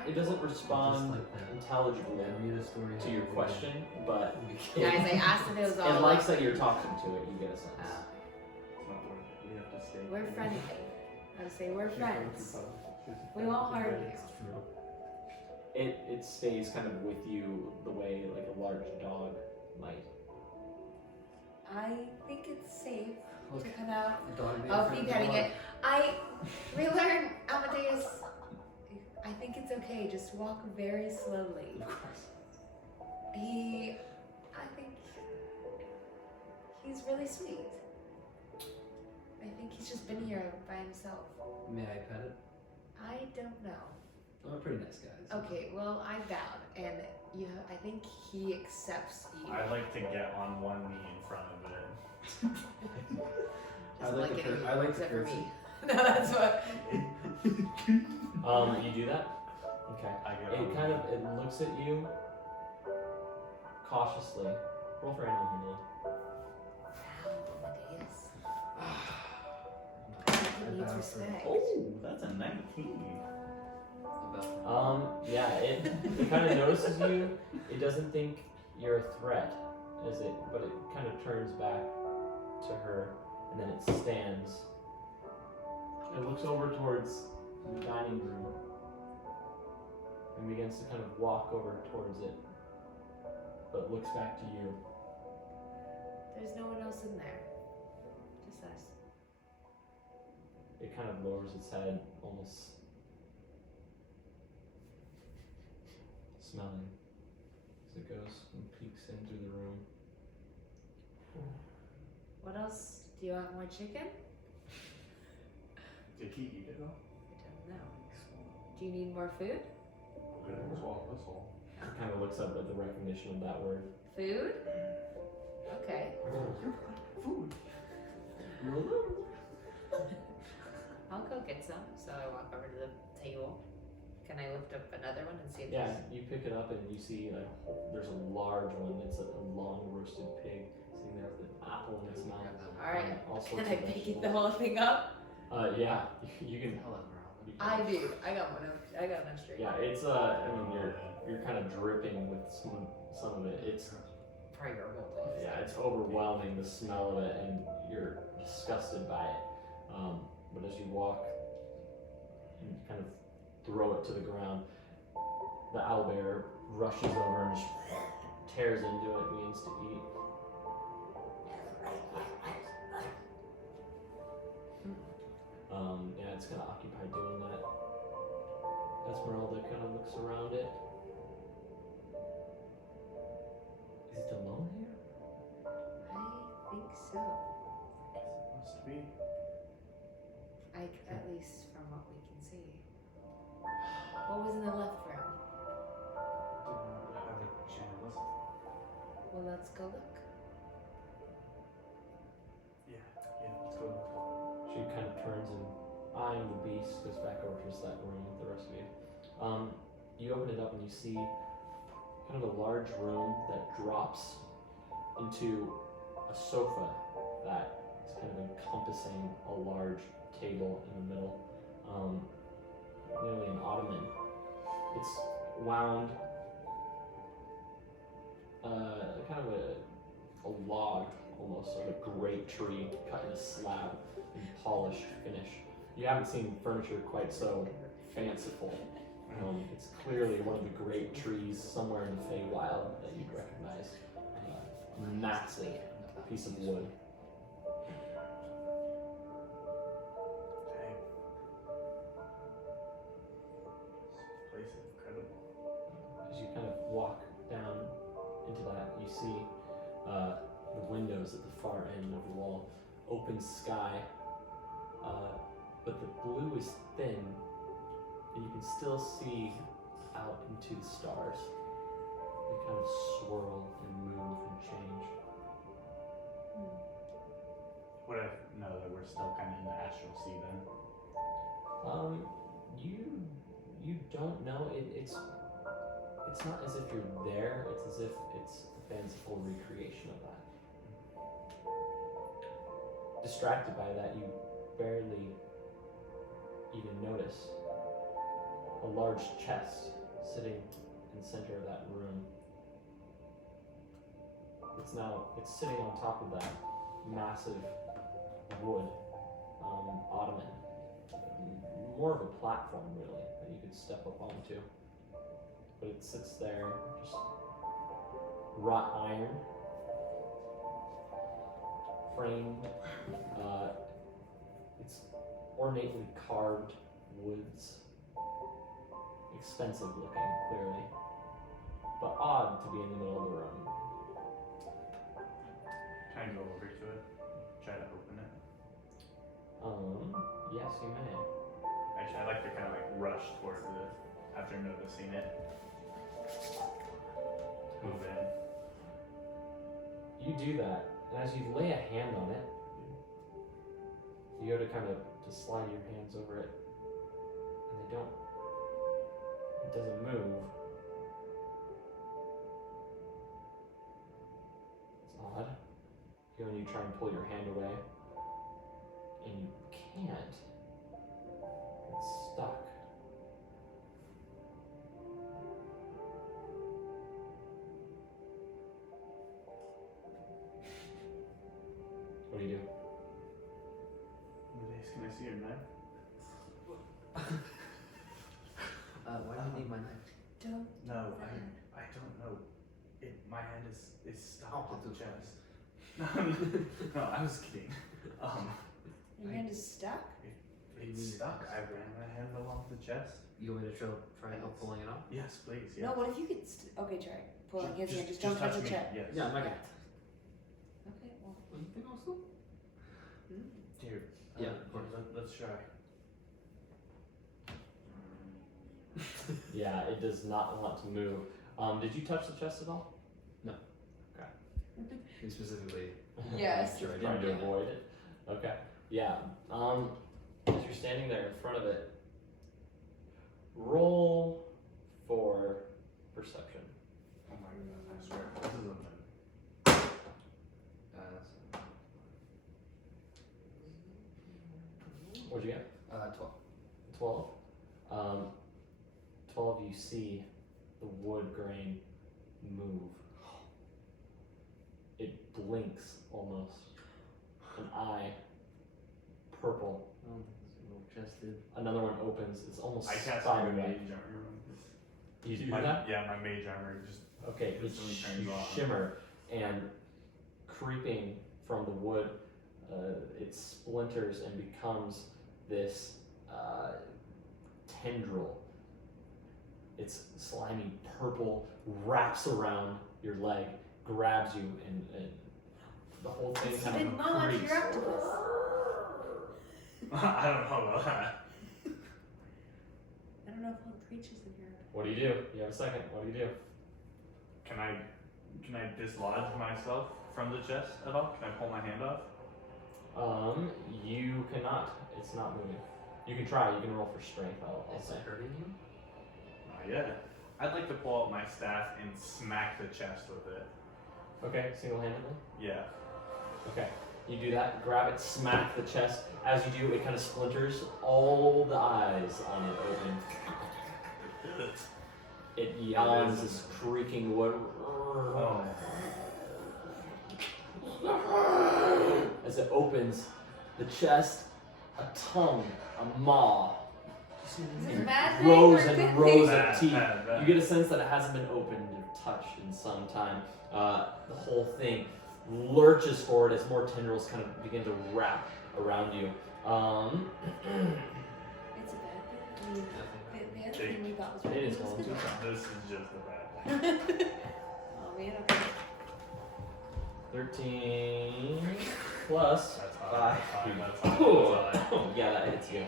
It doesn't respond Just like that. intelligibly Read a story to your question, but Guys, I asked if it was all. it likes that you're talking to it. You get a sense. It's not worth it. We have to stay. We're friendly. I would say we're friends. We won't harm you. It's true. It stays kind of with you the way like a large dog might. I think it's safe to Okay. come out. The dog made I'll a be friend petting dog. it. We learned, Amadeus. I think it's okay. Just walk very slowly. Of course. I think he's really sweet. I think he's just been here by himself. May I pet it? I don't know. I'm a pretty nice guy. so- Okay, well, I bowed, and I think he accepts you. I like to get on one knee in front of it. Doesn't I like the any cur- I like the except for curtsy. me. No, that's what. You do that? Okay. I get It on kind one of it looks at you cautiously. Roll for animal handling. Wow, Amadeus. I think he needs bow respect. Oh, that's a 19. Yeah, it kind of notices you. It doesn't think you're a threat, but it kind of turns back to her, and then it stands. It looks over towards the dining room and begins to kind of walk over towards it, but looks back to you. There's no one else in there. Just us. It kind of lowers its head, almost smelling as it goes and peeks in through the room. What else? Do you want more chicken? Did he eat it though? I don't know. Do you need more food? Good whistle. It kind of looks up at the recognition of that word. Food? Okay. Food. I'll go get some. So I walk over to the table. Can I lift up another one and see if Yeah, there's... you pick it up and you see there's a large one. It's a long roasted pig sitting there with an apple in its mouth. Alright. All Can sorts I of pick vegetables. the whole thing up? Yeah, you can. I do. I got one. I got one straight. Yeah, it's I mean you're kind of dripping with some of it. It's Probably your whole thing. yeah, it's overwhelming the smell of it, and you're disgusted by it. But as you walk and kind of throw it to the ground. The owlbear rushes over and just tears into it, begins to eat. Yeah, it's kind of occupied doing that. Esmeralda kind of looks around it. Is it alone here? I think so. Must be. At least from what we can see. What was in the left room? Didn't have a chance. Well, let's go look. Yeah, let's go. She kind of turns and, eyeing the beast, goes back over to that room with the rest of you. You open it up and you see kind of a large room that drops into a sofa that is kind of encompassing a large table in the middle, nearly an ottoman. It's wound, kind of a log, almost like a great tree cut in a slab and polished finish. You haven't seen furniture quite so fanciful. It's clearly one of the great trees somewhere in the Feywild that you'd recognize. Massive piece of wood. Dang. This place is incredible. As you kind of walk down into that, you see the windows at the far end of the wall, open sky, but the blue is thin, and you can still see out into the stars. They kind of swirl and move and change. Would I know that we're still kind of in the astral sea then? You don't know. It's not as if you're there. It's as if it's a fanciful recreation of that. Distracted by that, you barely even notice a large chest sitting in the center of that room. It's sitting on top of that massive wood ottoman. More of a platform, really, that you could step up onto. But it sits there, just wrought iron, framed. It's ornately carved woods. Expensive looking, clearly, but odd to be in the middle of the room. Can I go over to it? Try to open it? Yes, you may. Actually, I'd like to kind of like rush towards it after noticing it. Move in. You do that, and as you lay a hand on it, you go to kind of just slide your hands over it, and it doesn't move. It's odd. You go and you try and pull your hand away, and you can't. It's stuck. What do you do? Can I see your knife? Why do you need my knife? Don't. No, I don't know. My hand is stuck to the chest. No, I was kidding. Your hand is stuck? It's stuck. I ran my hand along the chest. You want me to try help pulling it off? Yes, please. Yes. No, what if you could. Okay, try. Pulling his hand. Just don't touch the me. chest. Yes. Yeah, I'm not gonna. Okay, well. Anything else though? Here. Yeah, of course. Let's try. Yeah, it does not want to move. Did you touch the chest at all? Me specifically. Yes. Sure, I Trying to didn't. avoid it. Okay. Yeah. As you're standing there in front of it, roll for perception. Oh my god, I swear. This is a moon. What'd you get? 12. 12. 12. You see the wood grain move. It blinks almost. An eye, purple, chest did. Another one opens. It's almost I cast spider my like. mage armor. You do My- that? Yeah, my mage armor just. Okay, It it's instantly turns on. shimmer and creeping from the wood. It splinters and becomes this tendril. It's slimy purple, wraps around your leg, grabs you, and the whole thing It's kind even of not creeps. your octopus. I don't know about that. I don't know if all the creatures in here. What do? You have a second. What do? Can I dislodge myself from the chest at all? Can I pull my hand off? You cannot. It's not moving. You can try. You can roll for strength. I'll Is say. it hurting you? Not yet. I'd like to pull out my staff and smack the chest with it. Okay, single-handedly. Yeah. Okay, you do that. Grab it, smack the chest. As you do, it kind of splinters. All the eyes on it open. It yawns this creaking wood. Oh. As it opens, the chest, a tongue, a maw, Is it a bad thing rows or a and good rows thing? of teeth. Bad. You get a sense that it hasn't been opened or touched in some time. The whole thing lurches forward as more tendrils kind of begin to wrap around you. It's a bad thing. I mean, the other thing we thought was It is was going good. to. This is just a bad thing. Oh man, okay. 13 plus That's high. 5. That's high. That's high. Yeah, that hits you.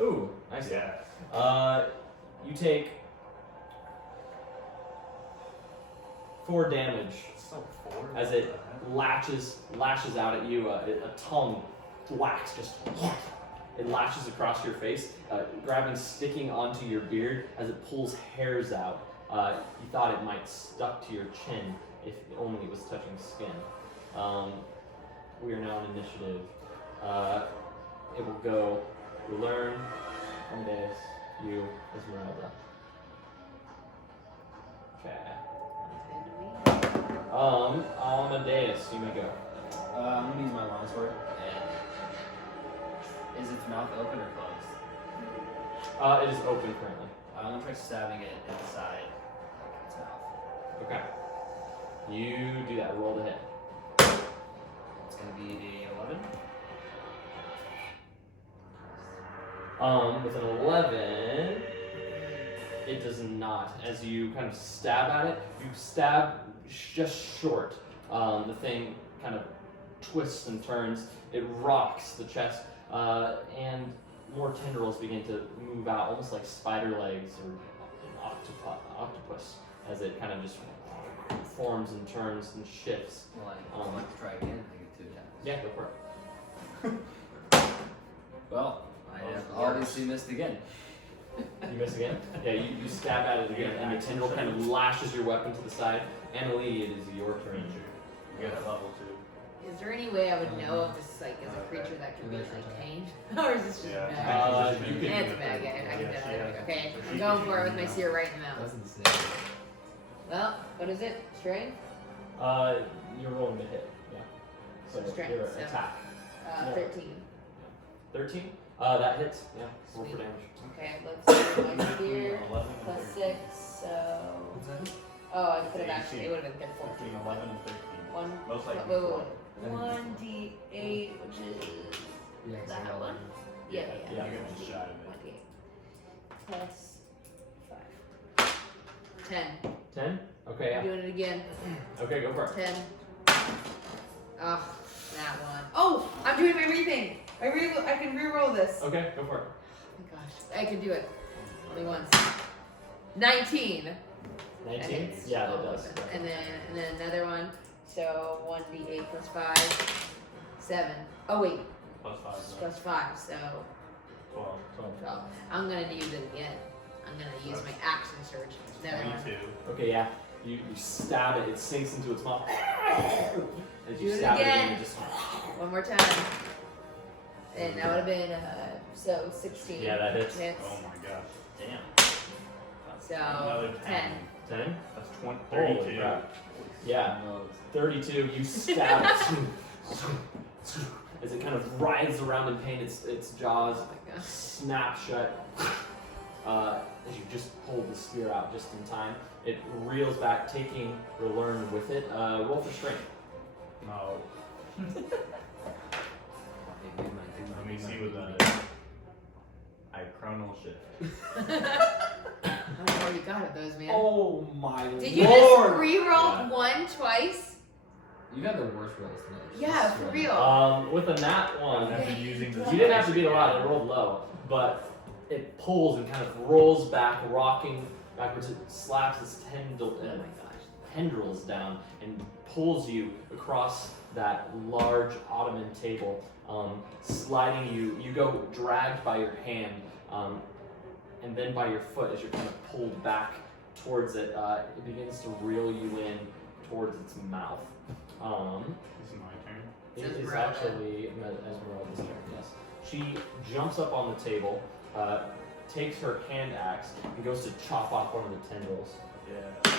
Ooh, nice. Yeah. You take 4 damage So forward. as it lashes out at you. A tongue whacks, just it lashes across your face, sticking onto your beard as it pulls hairs out. You thought it might stuck to your chin if only it was touching skin. We are now in initiative. It will go. You learn, Amadeus, you, Esmeralda. Okay. Amadeus, you may go. I'm gonna use my longsword. And is its mouth open or closed? It is open currently. I'm gonna try stabbing it inside its mouth. Okay. You do that. Roll the hit. It's gonna be 11. With an 11, it does not. As you kind of stab at it, you stab just short. The thing kind of twists and turns. It rocks the chest, and more tendrils begin to move out, almost like spider legs or an octopus, as it kind of just forms and turns and shifts. Well, I'd like to try again. I get 2 attacks. Yeah, go for it. Well, I have obviously missed again. You miss again? Yeah, you stab at it again, and the tendril kind of lashes your weapon to the side. Emily, it is your turn. You get a level 2. Is there any way I would know if this like is a creature that can be like tamed, or is this just Yeah. a bag? You can- Yeah, it's a bag. Yeah, I can Yeah, definitely. yeah. Okay, So I'm she going can for it use with my it. seer right in the mouth. That's insane. Well, what is it? Strength? You're rolling to hit. Yeah. So Strength, your so- attack. 13. 13? That hits. Yeah. Roll for Sweet. damage. Okay, let's do my seer 11 and plus 13. 6. So. Oh, I could have actually. It would have been 14. Between 11 and 13. One. Most likely wait, 12. 1d8, which is Yeah, 'cause I that got one. Yeah, yeah. Yeah. You get just shy of it. 1d8 plus 5. 10. 10? Okay, I'm yeah. doing it again. Okay, go for it. 10. Oh, that one. Oh, I'm doing my re-thing. I can re-roll this. Okay, go for it. Oh my gosh, I can do it. Only once. 19. 19? It's Yeah, all that does. open. And then another one. So 1d8 plus 5. 7. Oh wait, Plus 5. So plus 5. So 12. 12. I'm gonna use it again. I'm gonna use my action surge. Another one. 22. Okay, yeah. You stab it, it sinks into its mouth. As you Do it stab again. it, it just. One more time. And that would have been so 16. Yeah, that hits. Oh my gosh. Damn. So Another 10. 10? That's 20, Holy 32. crap. Yeah. No, 32, you stab it. as it kind of writhes around in pain. Its jaws Oh my gosh. snap shut as you just pulled the spear out just in time. It reels back, taking Relearn with it. Roll for strength. No. Okay, Let me see what that is. I chronal shift. How many more you got of those, man? Oh my Did you lord! just re-roll Yeah. one twice? You got the worst rolls tonight. Yeah, for real. With a nat one, I've been using this. you didn't have to beat a lot. It rolled low, but it pulls and kind of rolls back, rocking backwards. It slaps its Oh my gosh. tendrils down and pulls you across that large ottoman table, sliding you. You go dragged by your hand, and then by your foot as you're kind of pulled back towards it. It begins to reel you in towards its mouth. This is my turn. It Says is Esmeralda. actually Esmeralda's turn, yes. She jumps up on the table, takes her hand axe, and goes to chop off one of the tendrils. Yeah.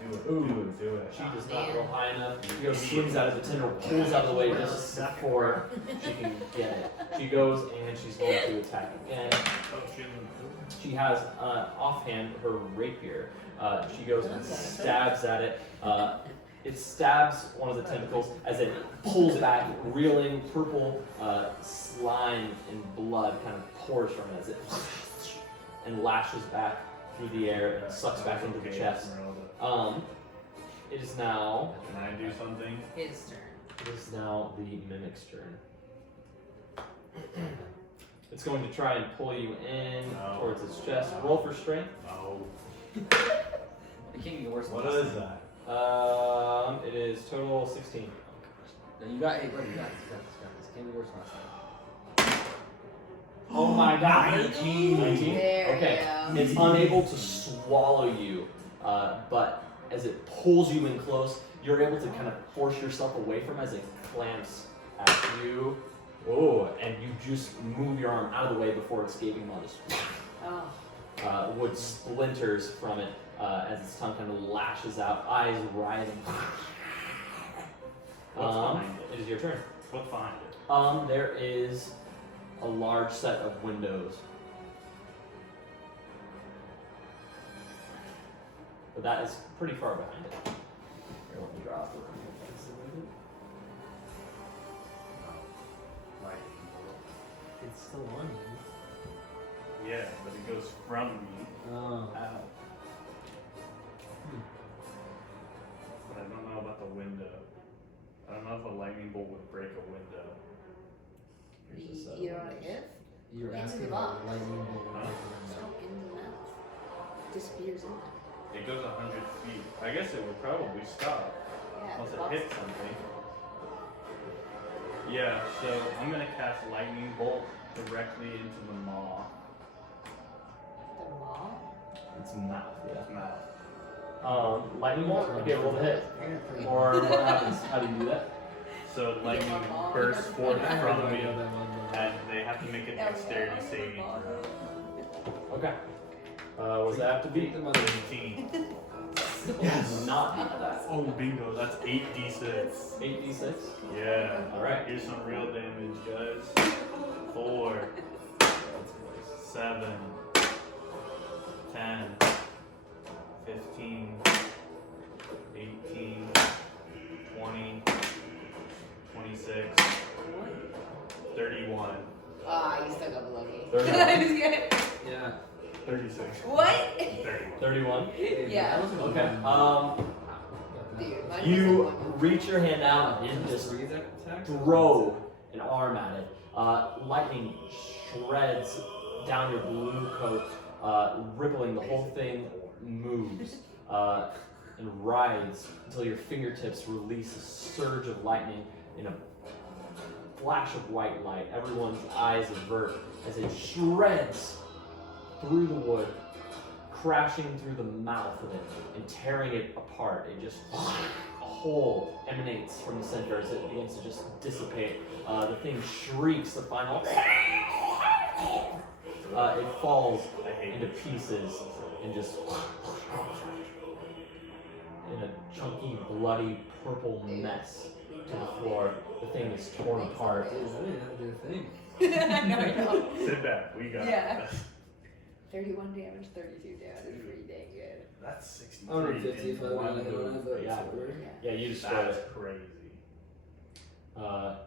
Do it. Ooh. Do it. She does Man. not roll high enough. She goes, swings out of the tendril, pulls out of the way just before she can get it. She goes and she's going to attack again. Oh, she doesn't. She has offhand her rapier. She goes and stabs at it. It stabs one of the tentacles as it pulls back, reeling purple slime and blood kind of pours from it as it and lashes back through the air and sucks back into the chest. Esmeralda. It is now. Can I do something? His turn. It is now the mimic's turn. It's going to try and pull you in No. towards its chest. Roll for strength. No. It can't get worse than What last is time. It is total 16. No, you got, hey, buddy, you got this. Can't be worse than last time. Oh my god! 19. 19? There Okay. you go. It's unable to swallow you, but as it pulls you in close, you're able to kind of force yourself away from it as it clamps at you. Oh, and you just move your arm out of the way before its gaping maw just Oh. wood splinters from it as its tongue kind of lashes out, eyes writhing. What's behind It is your turn. What's behind it? There is a large set of windows. But that is pretty far behind it. Here, let me draw up the room. Like, It's still on you. yeah, but it goes from me Oh. out. But I don't know about the window. I don't know if a lightning bolt would break a window. Here's a set of You don't know windows. if? You're Into asking the about box. lightning bolt. Huh? So in the mouth. Disappears in there. It goes 100 feet. I guess it would probably stop Yeah, once the it box- hits something. Yeah, so I'm gonna cast lightning bolt directly into the maw. The maw? It's mouth, yeah. Its mouth. Lightning bolt? Okay, roll the hit. Or what happens? How do you do that? So You lightning get one maw. bursts forth I from heard me, about that one. and they have to make a dexterity saving throw. Okay. What's that have to be? The mother. 18. Yes. Not beat that. Oh, bingo, that's 8d6. 8d6. Yeah. Alright. Here's some real damage, guys. 4, 7, 10, 15, 18, 20, 26, 31, Ah, you still got below me. 31. Yeah. 36. What? 31. 31. Yeah. That was a good Okay. one. Dude, mine You was a one. reach your hand out and just throw an arm at it. Lightning shreds down your blue coat, rippling. The whole thing moves and rides until your fingertips release a surge of lightning in a flash of white light. Everyone's eyes avert as it shreds through the wood, crashing through the mouth of it and tearing it apart. It just a hole emanates from the center as it begins to just dissipate. The thing shrieks the final. It falls I hate into it. pieces and just in a chunky, bloody, purple mess to the floor. The thing is torn apart. Dude, I didn't have to do a thing. I know. Sit back. We got Yeah. this. 31 damage, 32 damage. Pretty dang good. That's 63. I would have 50 if I in one would have move. had that. Yeah. Yeah, you destroyed That's it. crazy.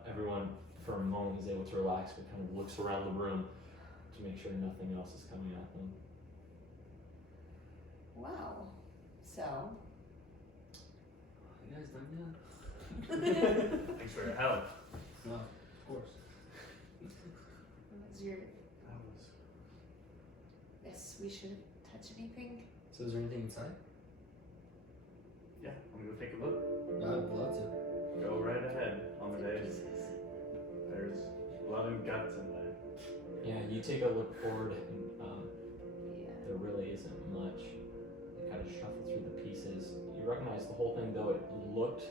Everyone, for a moment, is able to relax, but kind of looks around the room to make sure nothing else is coming at them. Wow. So. You guys done yet? Thanks for your help. No, of course. What was your. That was. Yes, we shouldn't touch anything. So is there anything inside? Yeah, I'm gonna go take a look. I'd love to. Go right ahead on the Two day. pieces. There's blood and guts in there. Yeah, you take a look forward, and Yeah. there really isn't much. You kind of shuffle through the pieces. You recognize the whole thing, though it looked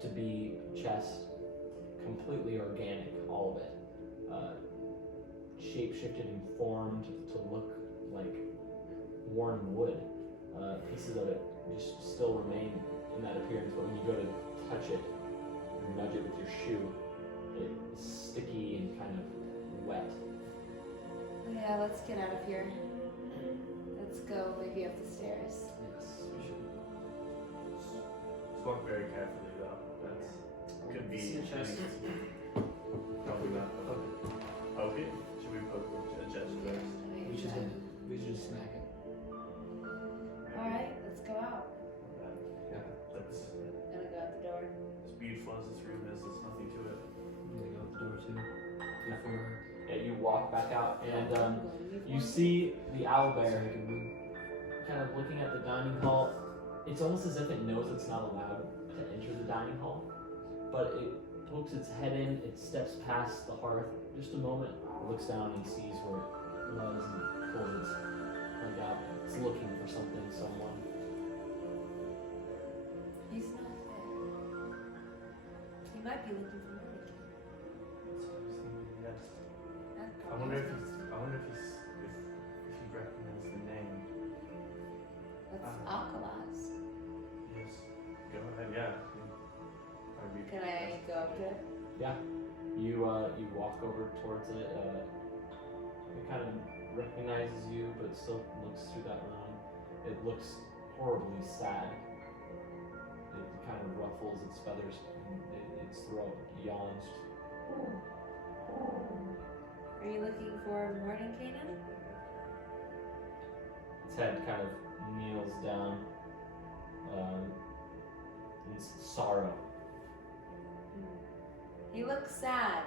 to be chest, completely organic, all of it. Shape-shifted and formed to look like worn wood. Pieces of it just still remain in that appearance, but when you go to touch it, or nudge it with your shoe, it's sticky and kind of wet. Yeah, let's get out of here. Let's go maybe up the stairs. Yes, we should. Just walk very carefully though. That's could be See a chest? probably not. Poke it? Should we poke the chest first? We should hit it. We should just smack it. Alright, let's go out. Yeah. That's I'm gonna go out the door. as beautiful as this room is. There's nothing to it. I'm gonna go out the door too. Before. Yeah, you walk back out, and I'm going to you leave see the So owlbear I can move. kind of looking at the dining hall. It's almost as if it knows it's not allowed to enter the dining hall, but it pokes its head in, it steps past the hearth just a moment, looks down and sees where it was and pulls its leg out. It's looking for something, someone. He's not there. He might be looking for me. That's what I was thinking. Yes. That's I probably wonder if his it's. I wonder if he's. If he recognizes the name. That's Ah. Alkalas. Yes. Go ahead. Yeah. Can I go up to it? Yeah, you walk over towards it. It kind of recognizes you, but still looks through that room. It looks horribly sad. It kind of ruffles its feathers, and its throat yawns. Are you looking for Mordenkainen? Its head kind of kneels down in sorrow. He looks sad.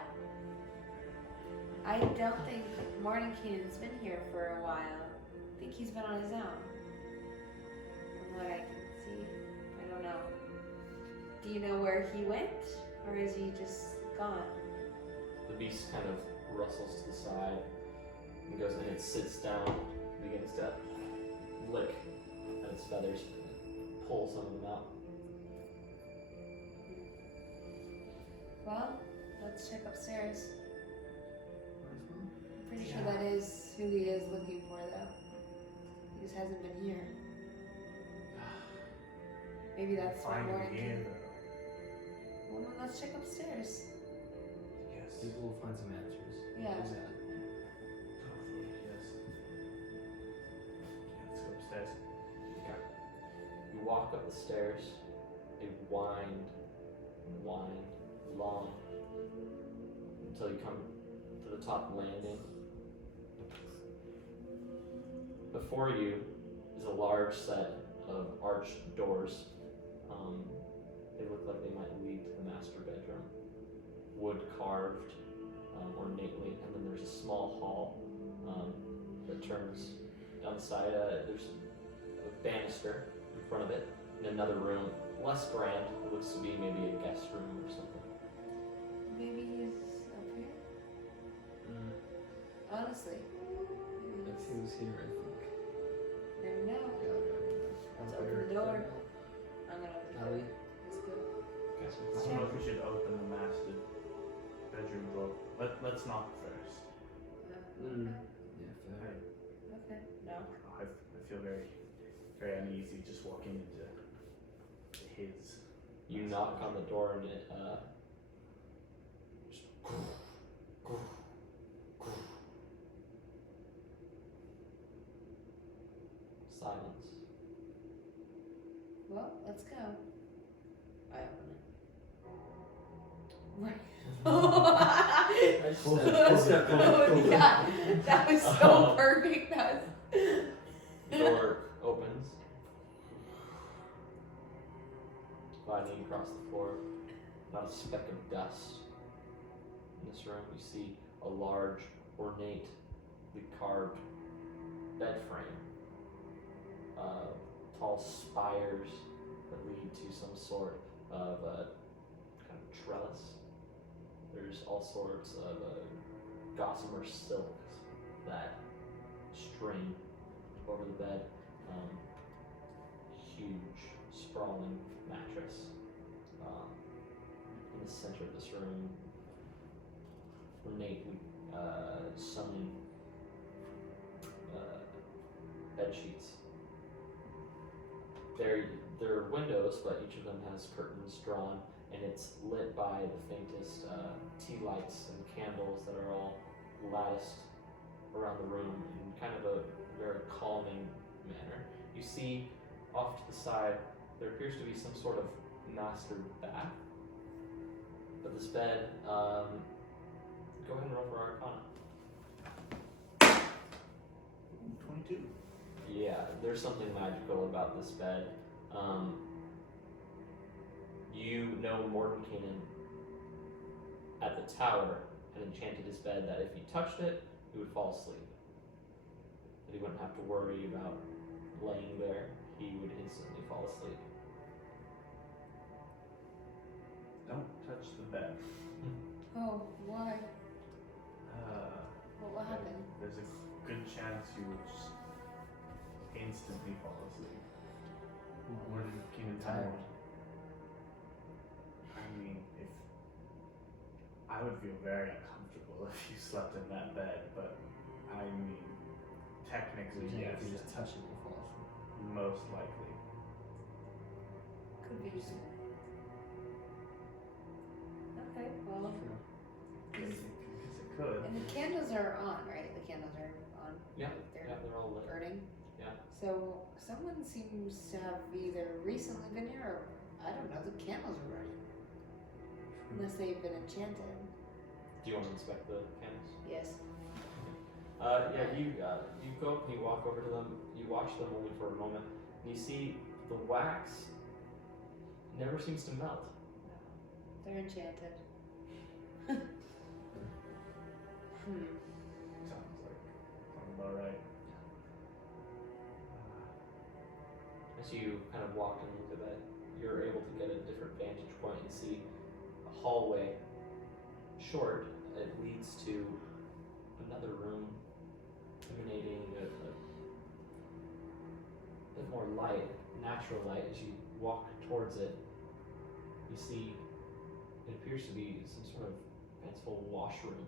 I don't think Mordenkainen's been here for a while. I think he's been on his own. From what I can see. I don't know. Do you know where he went? Or is he just gone? The beast kind of rustles to the side and goes and it sits down, begins to lick at its feathers, pull some of them out. Well, let's check upstairs. Might as well. I'm pretty sure that is who he is looking for, though. He just hasn't been here. Maybe that's why Find him Mordenkainen. here though. Well, then let's check upstairs. Yes. Maybe we'll find some answers. Yeah. Who's that? Hopefully, yes. Yeah, let's go upstairs. You walk up the stairs, a wind, long, until you come to the top landing. Before you is a large set of arched doors. They look like they might lead to the master bedroom. Wood carved ornately, and then there's a small hall that turns down the side. There's a banister in front of it, in another room, less grand. It looks to be maybe a guest room or something. Maybe he's up here? Honestly. Maybe If he's... he was here, I think. Never know. Yeah, Let's open the door. I'm gonna open the door. Alley. Let's go. I don't know if we should open the master bedroom door. Let's knock first. Mm. Okay. Yeah, fair. Okay. No. I feel very, very uneasy just walking into You knock on the door and it just silence. Well, let's go. I open it. Right. Yeah, that was so perfect. That was. Door opens. Gliding across the floor, not a speck of dust. In this room, you see a large, ornately carved bed frame. Tall spires that lead to some sort of kind of trellis. There's all sorts of gossamer silks that string over the bed. Huge, sprawling mattress in the center of this room. Ornately sewn bed sheets. There are windows, but each of them has curtains drawn, and it's lit by the faintest tea lights and candles that are all latticed around the room in kind of a very calming manner. You see off to the side, there appears to be some sort of master bath. But this bed, go ahead and roll for Arcana. 22. Yeah, there's something magical about this bed. You know Mordenkainen at the tower had enchanted his bed that if he touched it, he would fall asleep. That he wouldn't have to worry about laying there, he would instantly fall asleep. Don't touch the bed. Oh, why? What happened? There's a good chance you will just instantly fall asleep. Mordenkainen Tired. I mean, if I would feel very uncomfortable if you slept in that bed, but I mean, technically, yes, If you just touch it, you fall asleep. most likely. Could be. Okay, well. Because it could. And the candles are on, right? The candles are on. Yeah, They're yeah, they're all lit. burning. Yeah. So someone seems to have either recently been here or I don't know, the candles are burning. Unless they've been enchanted. Do you want to inspect the candles? Yes. You go up and you walk over to them. You watch them only for a moment, and you see the wax never seems to melt. They're enchanted. Sounds about right. As you kind of walk and look at it, you're able to get a different vantage point. You see a hallway, short. It leads to another room, emanating a bit more light, natural light. As you walk towards it, you see it appears to be some sort of fanciful washroom.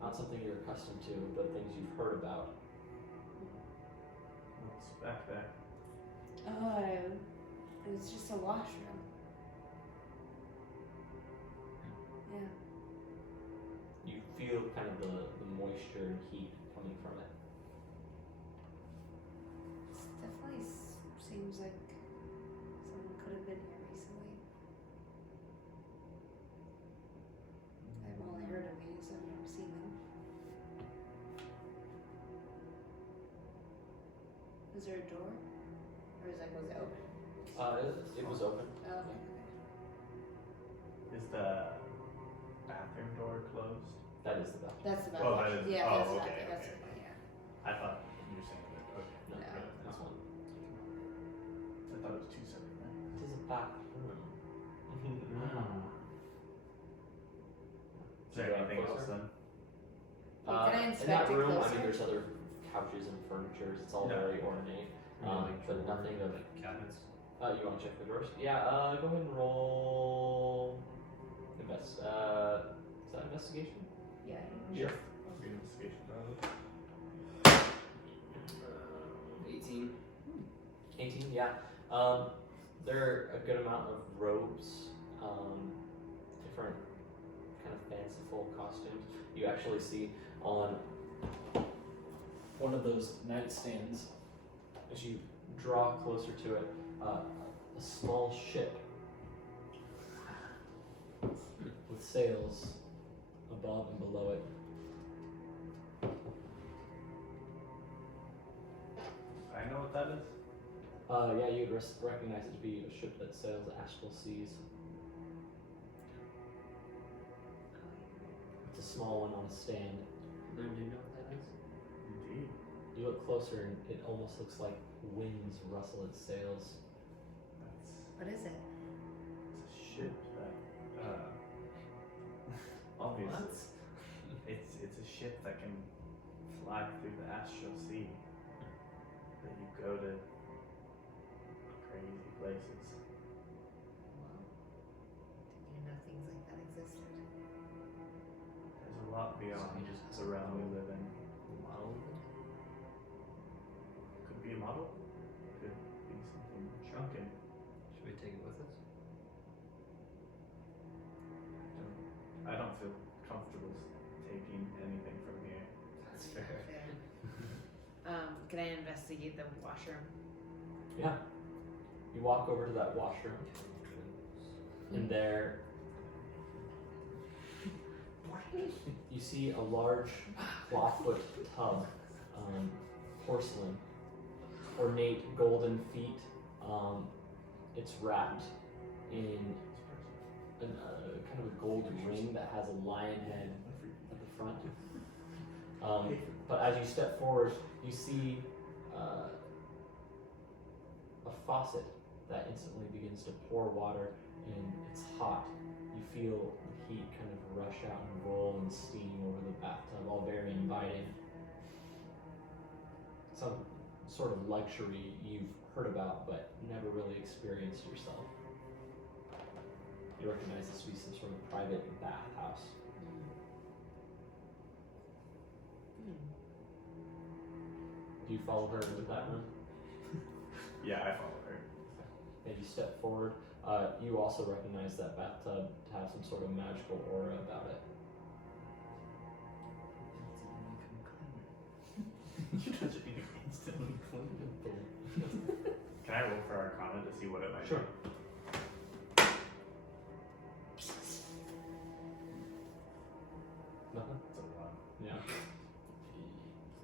Not something you're accustomed to, but things you've heard about. What's back there? Oh, it was just a washroom. Yeah. You feel kind of the moisture and heat coming from it. It definitely seems like someone could have been here recently. I've only heard of these, I've never seen them. Is there a door? Or was it open? It was open. Oh, okay. Is the bathroom door closed? That is the bathroom. That's the Oh, bathroom. that is- Yeah, oh, that's the okay, bathroom. That's okay. the yeah. I thought you were saying that. Okay. No, No. this one. I thought it was two separate things. It is a bathroom. Is there anything else then? Can I in inspect that it room, I closer? mean, there's other couches and furniture. It's all Yeah. very ornate, but nothing of. like cabinets. You want to check the doors? Yeah. Go ahead and roll. Is that investigation? Yeah. Sure. Good investigation, probably. 18. 18. Yeah. there are a good amount of robes, different kind of fanciful costumes. You actually see on one of those nightstands, as you draw closer to it, a small ship with sails above and below it. I know what that is. Yeah, you'd recognize it to be a ship that sails astral seas. It's a small one on a stand. Learn to know what that is? Indeed. You look closer and it almost looks like winds rustle its sails. That's What is it? it's a ship that obviously it's a ship that can fly through the astral sea. That you go to crazy places. Wow. Didn't even know things like that existed. There's a lot beyond just the realm we live in. Model? Could be a model. Could be something shrunken. Should we take it with us? I don't feel comfortable taking anything from here. That's fair. Fair. Can I investigate the washroom? Yeah. You walk over to that washroom, and there you see a large clawfoot tub, porcelain, ornate golden feet. It's wrapped in kind of a gold ring that has a lion head at the front. But as you step forward, you see a faucet that instantly begins to pour water, and it's hot. You feel the heat kind of rush out and roll and steam over the bathtub, all very inviting. Some sort of luxury you've heard about but never really experienced yourself. You recognize this to be some sort of private bathhouse. Do you follow her into that room? Yeah, I follow her. And you step forward. You also recognize that bathtub to have some sort of magical aura about it. You touch it, you instantly clean. Can I roll for Arcana to see what it might Sure. be? Nothing? It's a lot. Yeah.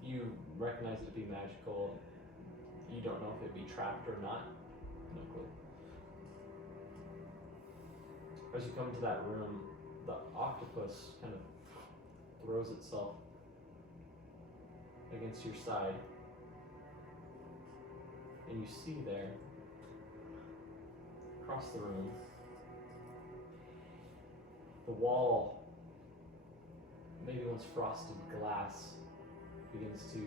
You recognize it to be magical. You don't know if it'd be trapped or not. No clue. As you come into that room, the octopus kind of throws itself against your side. And you see there, across the room, the wall, maybe once frosted glass, begins to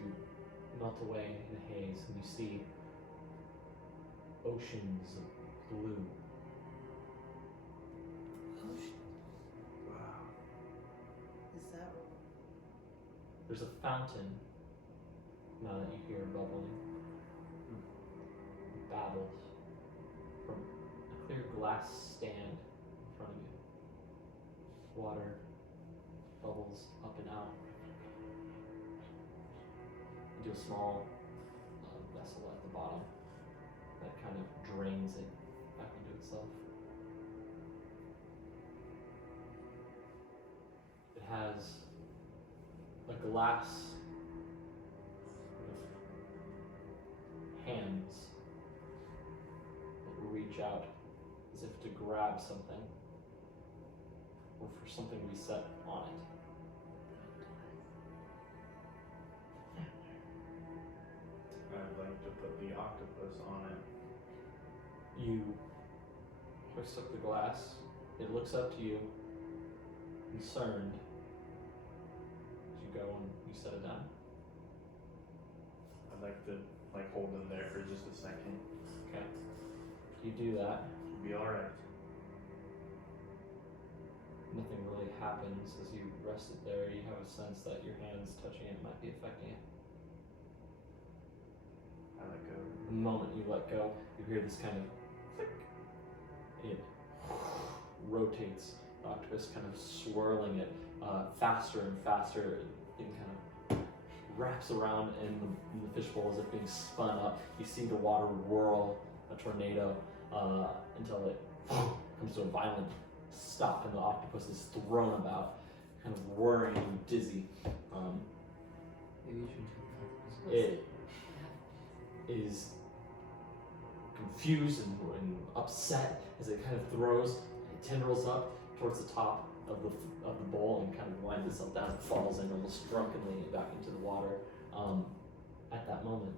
melt away in a haze, and you see oceans of blue. Wow. Is that There's a fountain now that you hear bubbling. It babbles from a clear glass stand in front of you. Water bubbles up and out into a small vessel at the bottom that kind of drains it back into itself. It has a glass hands that reach out as if to grab something or for something to be set on it. I'd like to put the octopus on it. You twist up the glass. It looks up to you, concerned, as you go and you set it down. I'd like to hold him there for just a second. Okay. You do that. Be alright. Nothing really happens as you rest it there. You have a sense that your hands touching it might be affecting it. I let go. The moment you let go, you hear this kind of click It rotates, the octopus kind of swirling it faster and faster. It kind of wraps around in the fishbowl as if being spun up. You see the water whirl, a tornado, until it comes to a violent stop and the octopus is thrown about, kind of whirring and dizzy. Maybe you should take It is confused and upset as it kind of throws, it tendrils up towards the top of the bowl and kind of winds itself down and falls in almost drunkenly back into the water. At that moment,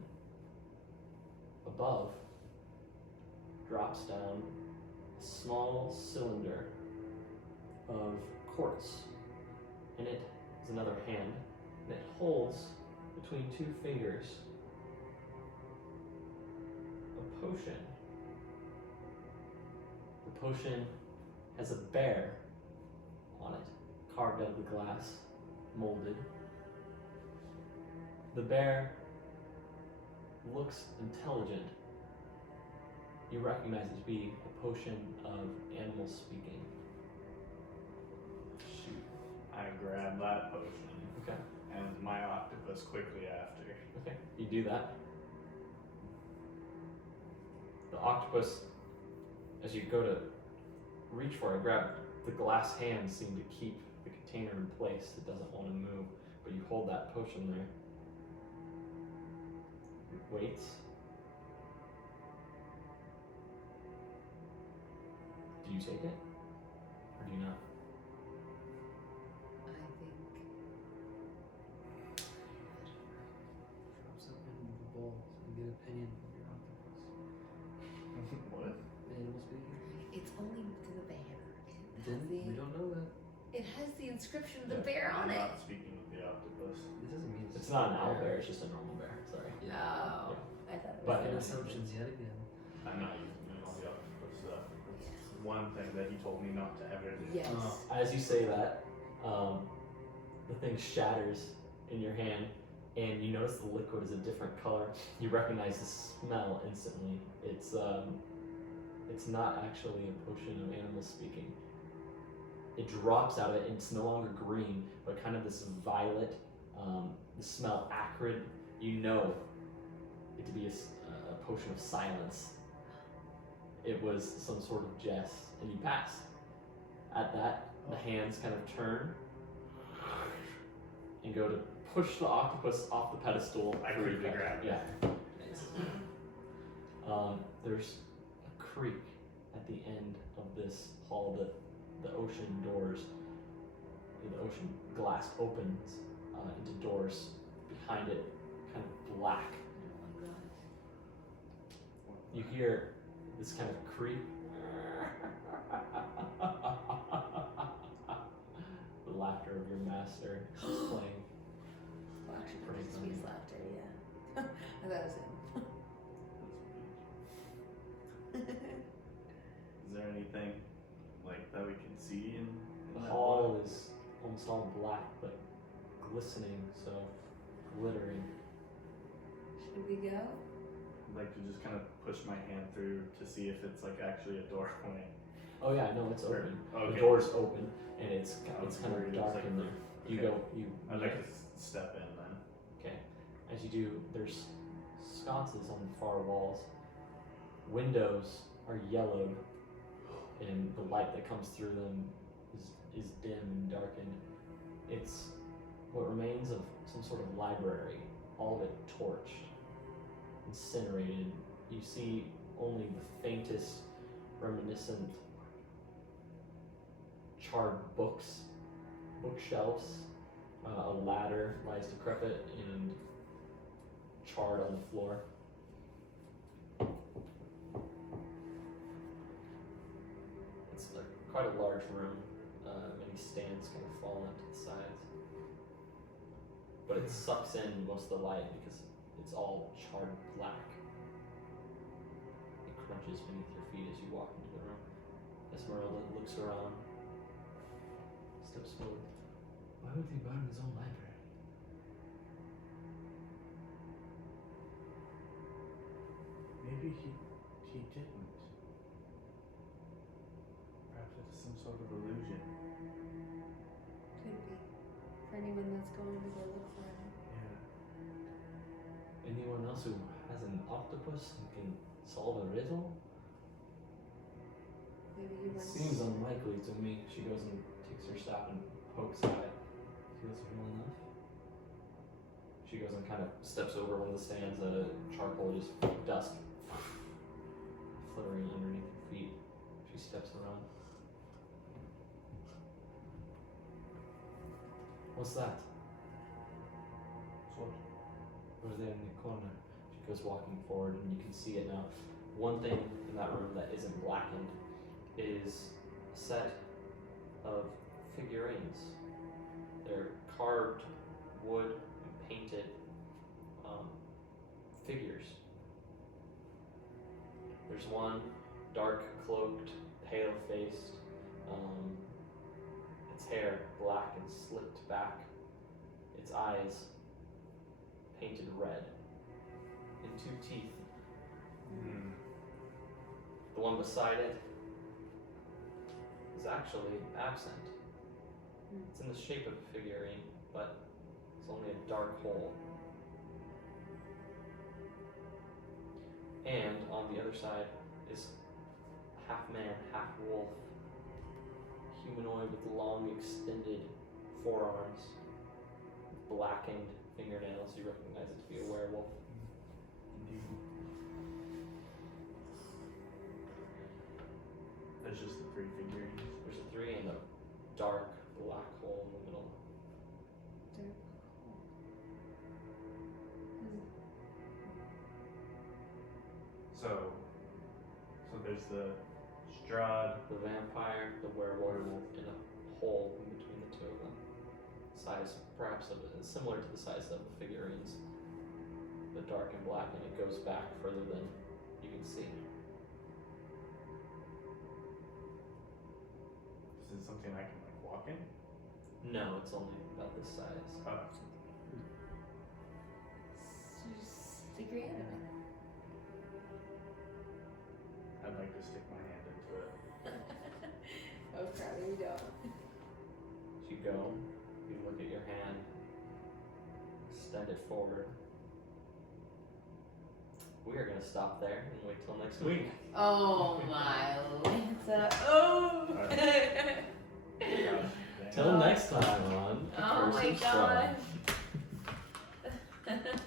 above drops down a small cylinder of quartz. In it is another hand, and it holds between two fingers a potion. The potion has a bear on it, carved out of the glass, molded. The bear looks intelligent. You recognize it to be a potion of animal speaking. Shoot. I grab that potion. Okay. And my octopus quickly after. Okay, you do that. The octopus, as you go to reach for it, grab the glass hands seem to keep the container in place. It doesn't want to move, but you hold that potion there. It waits. Do you take it? Or do you not? I think Drop something in the bowl so you get an opinion of your octopus. What? Animal speaking? it's only to the bear. We don't know that. It has the inscription of the Yeah, bear on I'm it. not speaking with the octopus. It doesn't mean It's not an owl bear, it's just a normal bear. Sorry. Oh, I thought it was. But- Making assumptions yet again. I'm not using all the octopus stuff. It's one thing that he told me not to ever do. Yes. As you say that, the thing shatters in your hand, and you notice the liquid is a different color. You recognize the smell instantly. It's not actually a potion of animal speaking. It drops out of it, and it's no longer green, but kind of this violet. The smell acrid. You know it to be a potion of silence. It was some sort of jest, and you pass. At that, the hands kind of turn and go to push the octopus off the pedestal. I for you quickly guys. grab it. Yeah. There's a creek at the end of this hall. The ocean doors, the ocean glass opens into doors behind it, kind of black. Oh my god. You hear this kind of creak. The laughter of your master is playing. Well, actually, Pretty not funny. his laughter, yeah. I thought it was him. Is there anything like that we can see in The that hall water? is almost all black, but glistening, so glittering. Should we go? I'd like to just kind of push my hand through to see if it's like actually a doorway. Oh yeah, no, it's open. Okay. The door's open, and it's kind Worried of it's dark like in there. You okay. go, you. I'd like to step in then. Okay. As you do, there's sconces on the far walls. Windows are yellowed, and the light that comes through them is dim and darkened. It's what remains of some sort of library, all of it torched, incinerated. You see only the faintest reminiscent charred bookshelves. A ladder lies decrepit and charred on the floor. It's quite a large room. Many stands kind of fall into the sides. But it sucks in most of the light because it's all charred black. It crunches beneath your feet as you walk into the room. Esmeralda looks around, steps forward. Why would he burn his own library? Maybe he didn't. sort of illusion. Could be. For anyone that's going to go look for him. Yeah. Anyone else who has an octopus and can solve a riddle? Maybe he It wants. seems unlikely to me. She goes and takes her staff and pokes at it. Feels real enough. She goes and kind of steps over one of the stands. Charcoal, just dust fluttering underneath her feet. She steps around. What's that? What? Over there in the corner. She goes walking forward, and you can see it now. One thing in that room that isn't blackened is a set of figurines. They're carved wood and painted figures. There's one dark cloaked, pale faced, its hair black and slicked back, its eyes painted red, and 2 teeth. Hmm. The one beside it is actually absent. It's in the shape of a figurine, but it's only a dark hole. And on the other side is half man, half wolf, humanoid with long extended forearms, blackened fingernails. You recognize it to be a werewolf. Indeed. That's just the 3 figurines. There's a 3 and a dark black hole in the middle. So there's the Strahd. The vampire, the werewolf, and a hole in between the 2 of them. Size, perhaps similar to the size of the figurines, but dark and black, and it goes back further than you can see. Is it something I can like walk in? No, it's only about this size. Oh. Just stick your hand in it. I'd like to stick my hand into it. Oh, probably you don't. As you go, you look at your hand, extend it forward. We are going to stop there and wait till next week. Oh my Lanta. Oh! Till next time on Oh my Person Strong. god.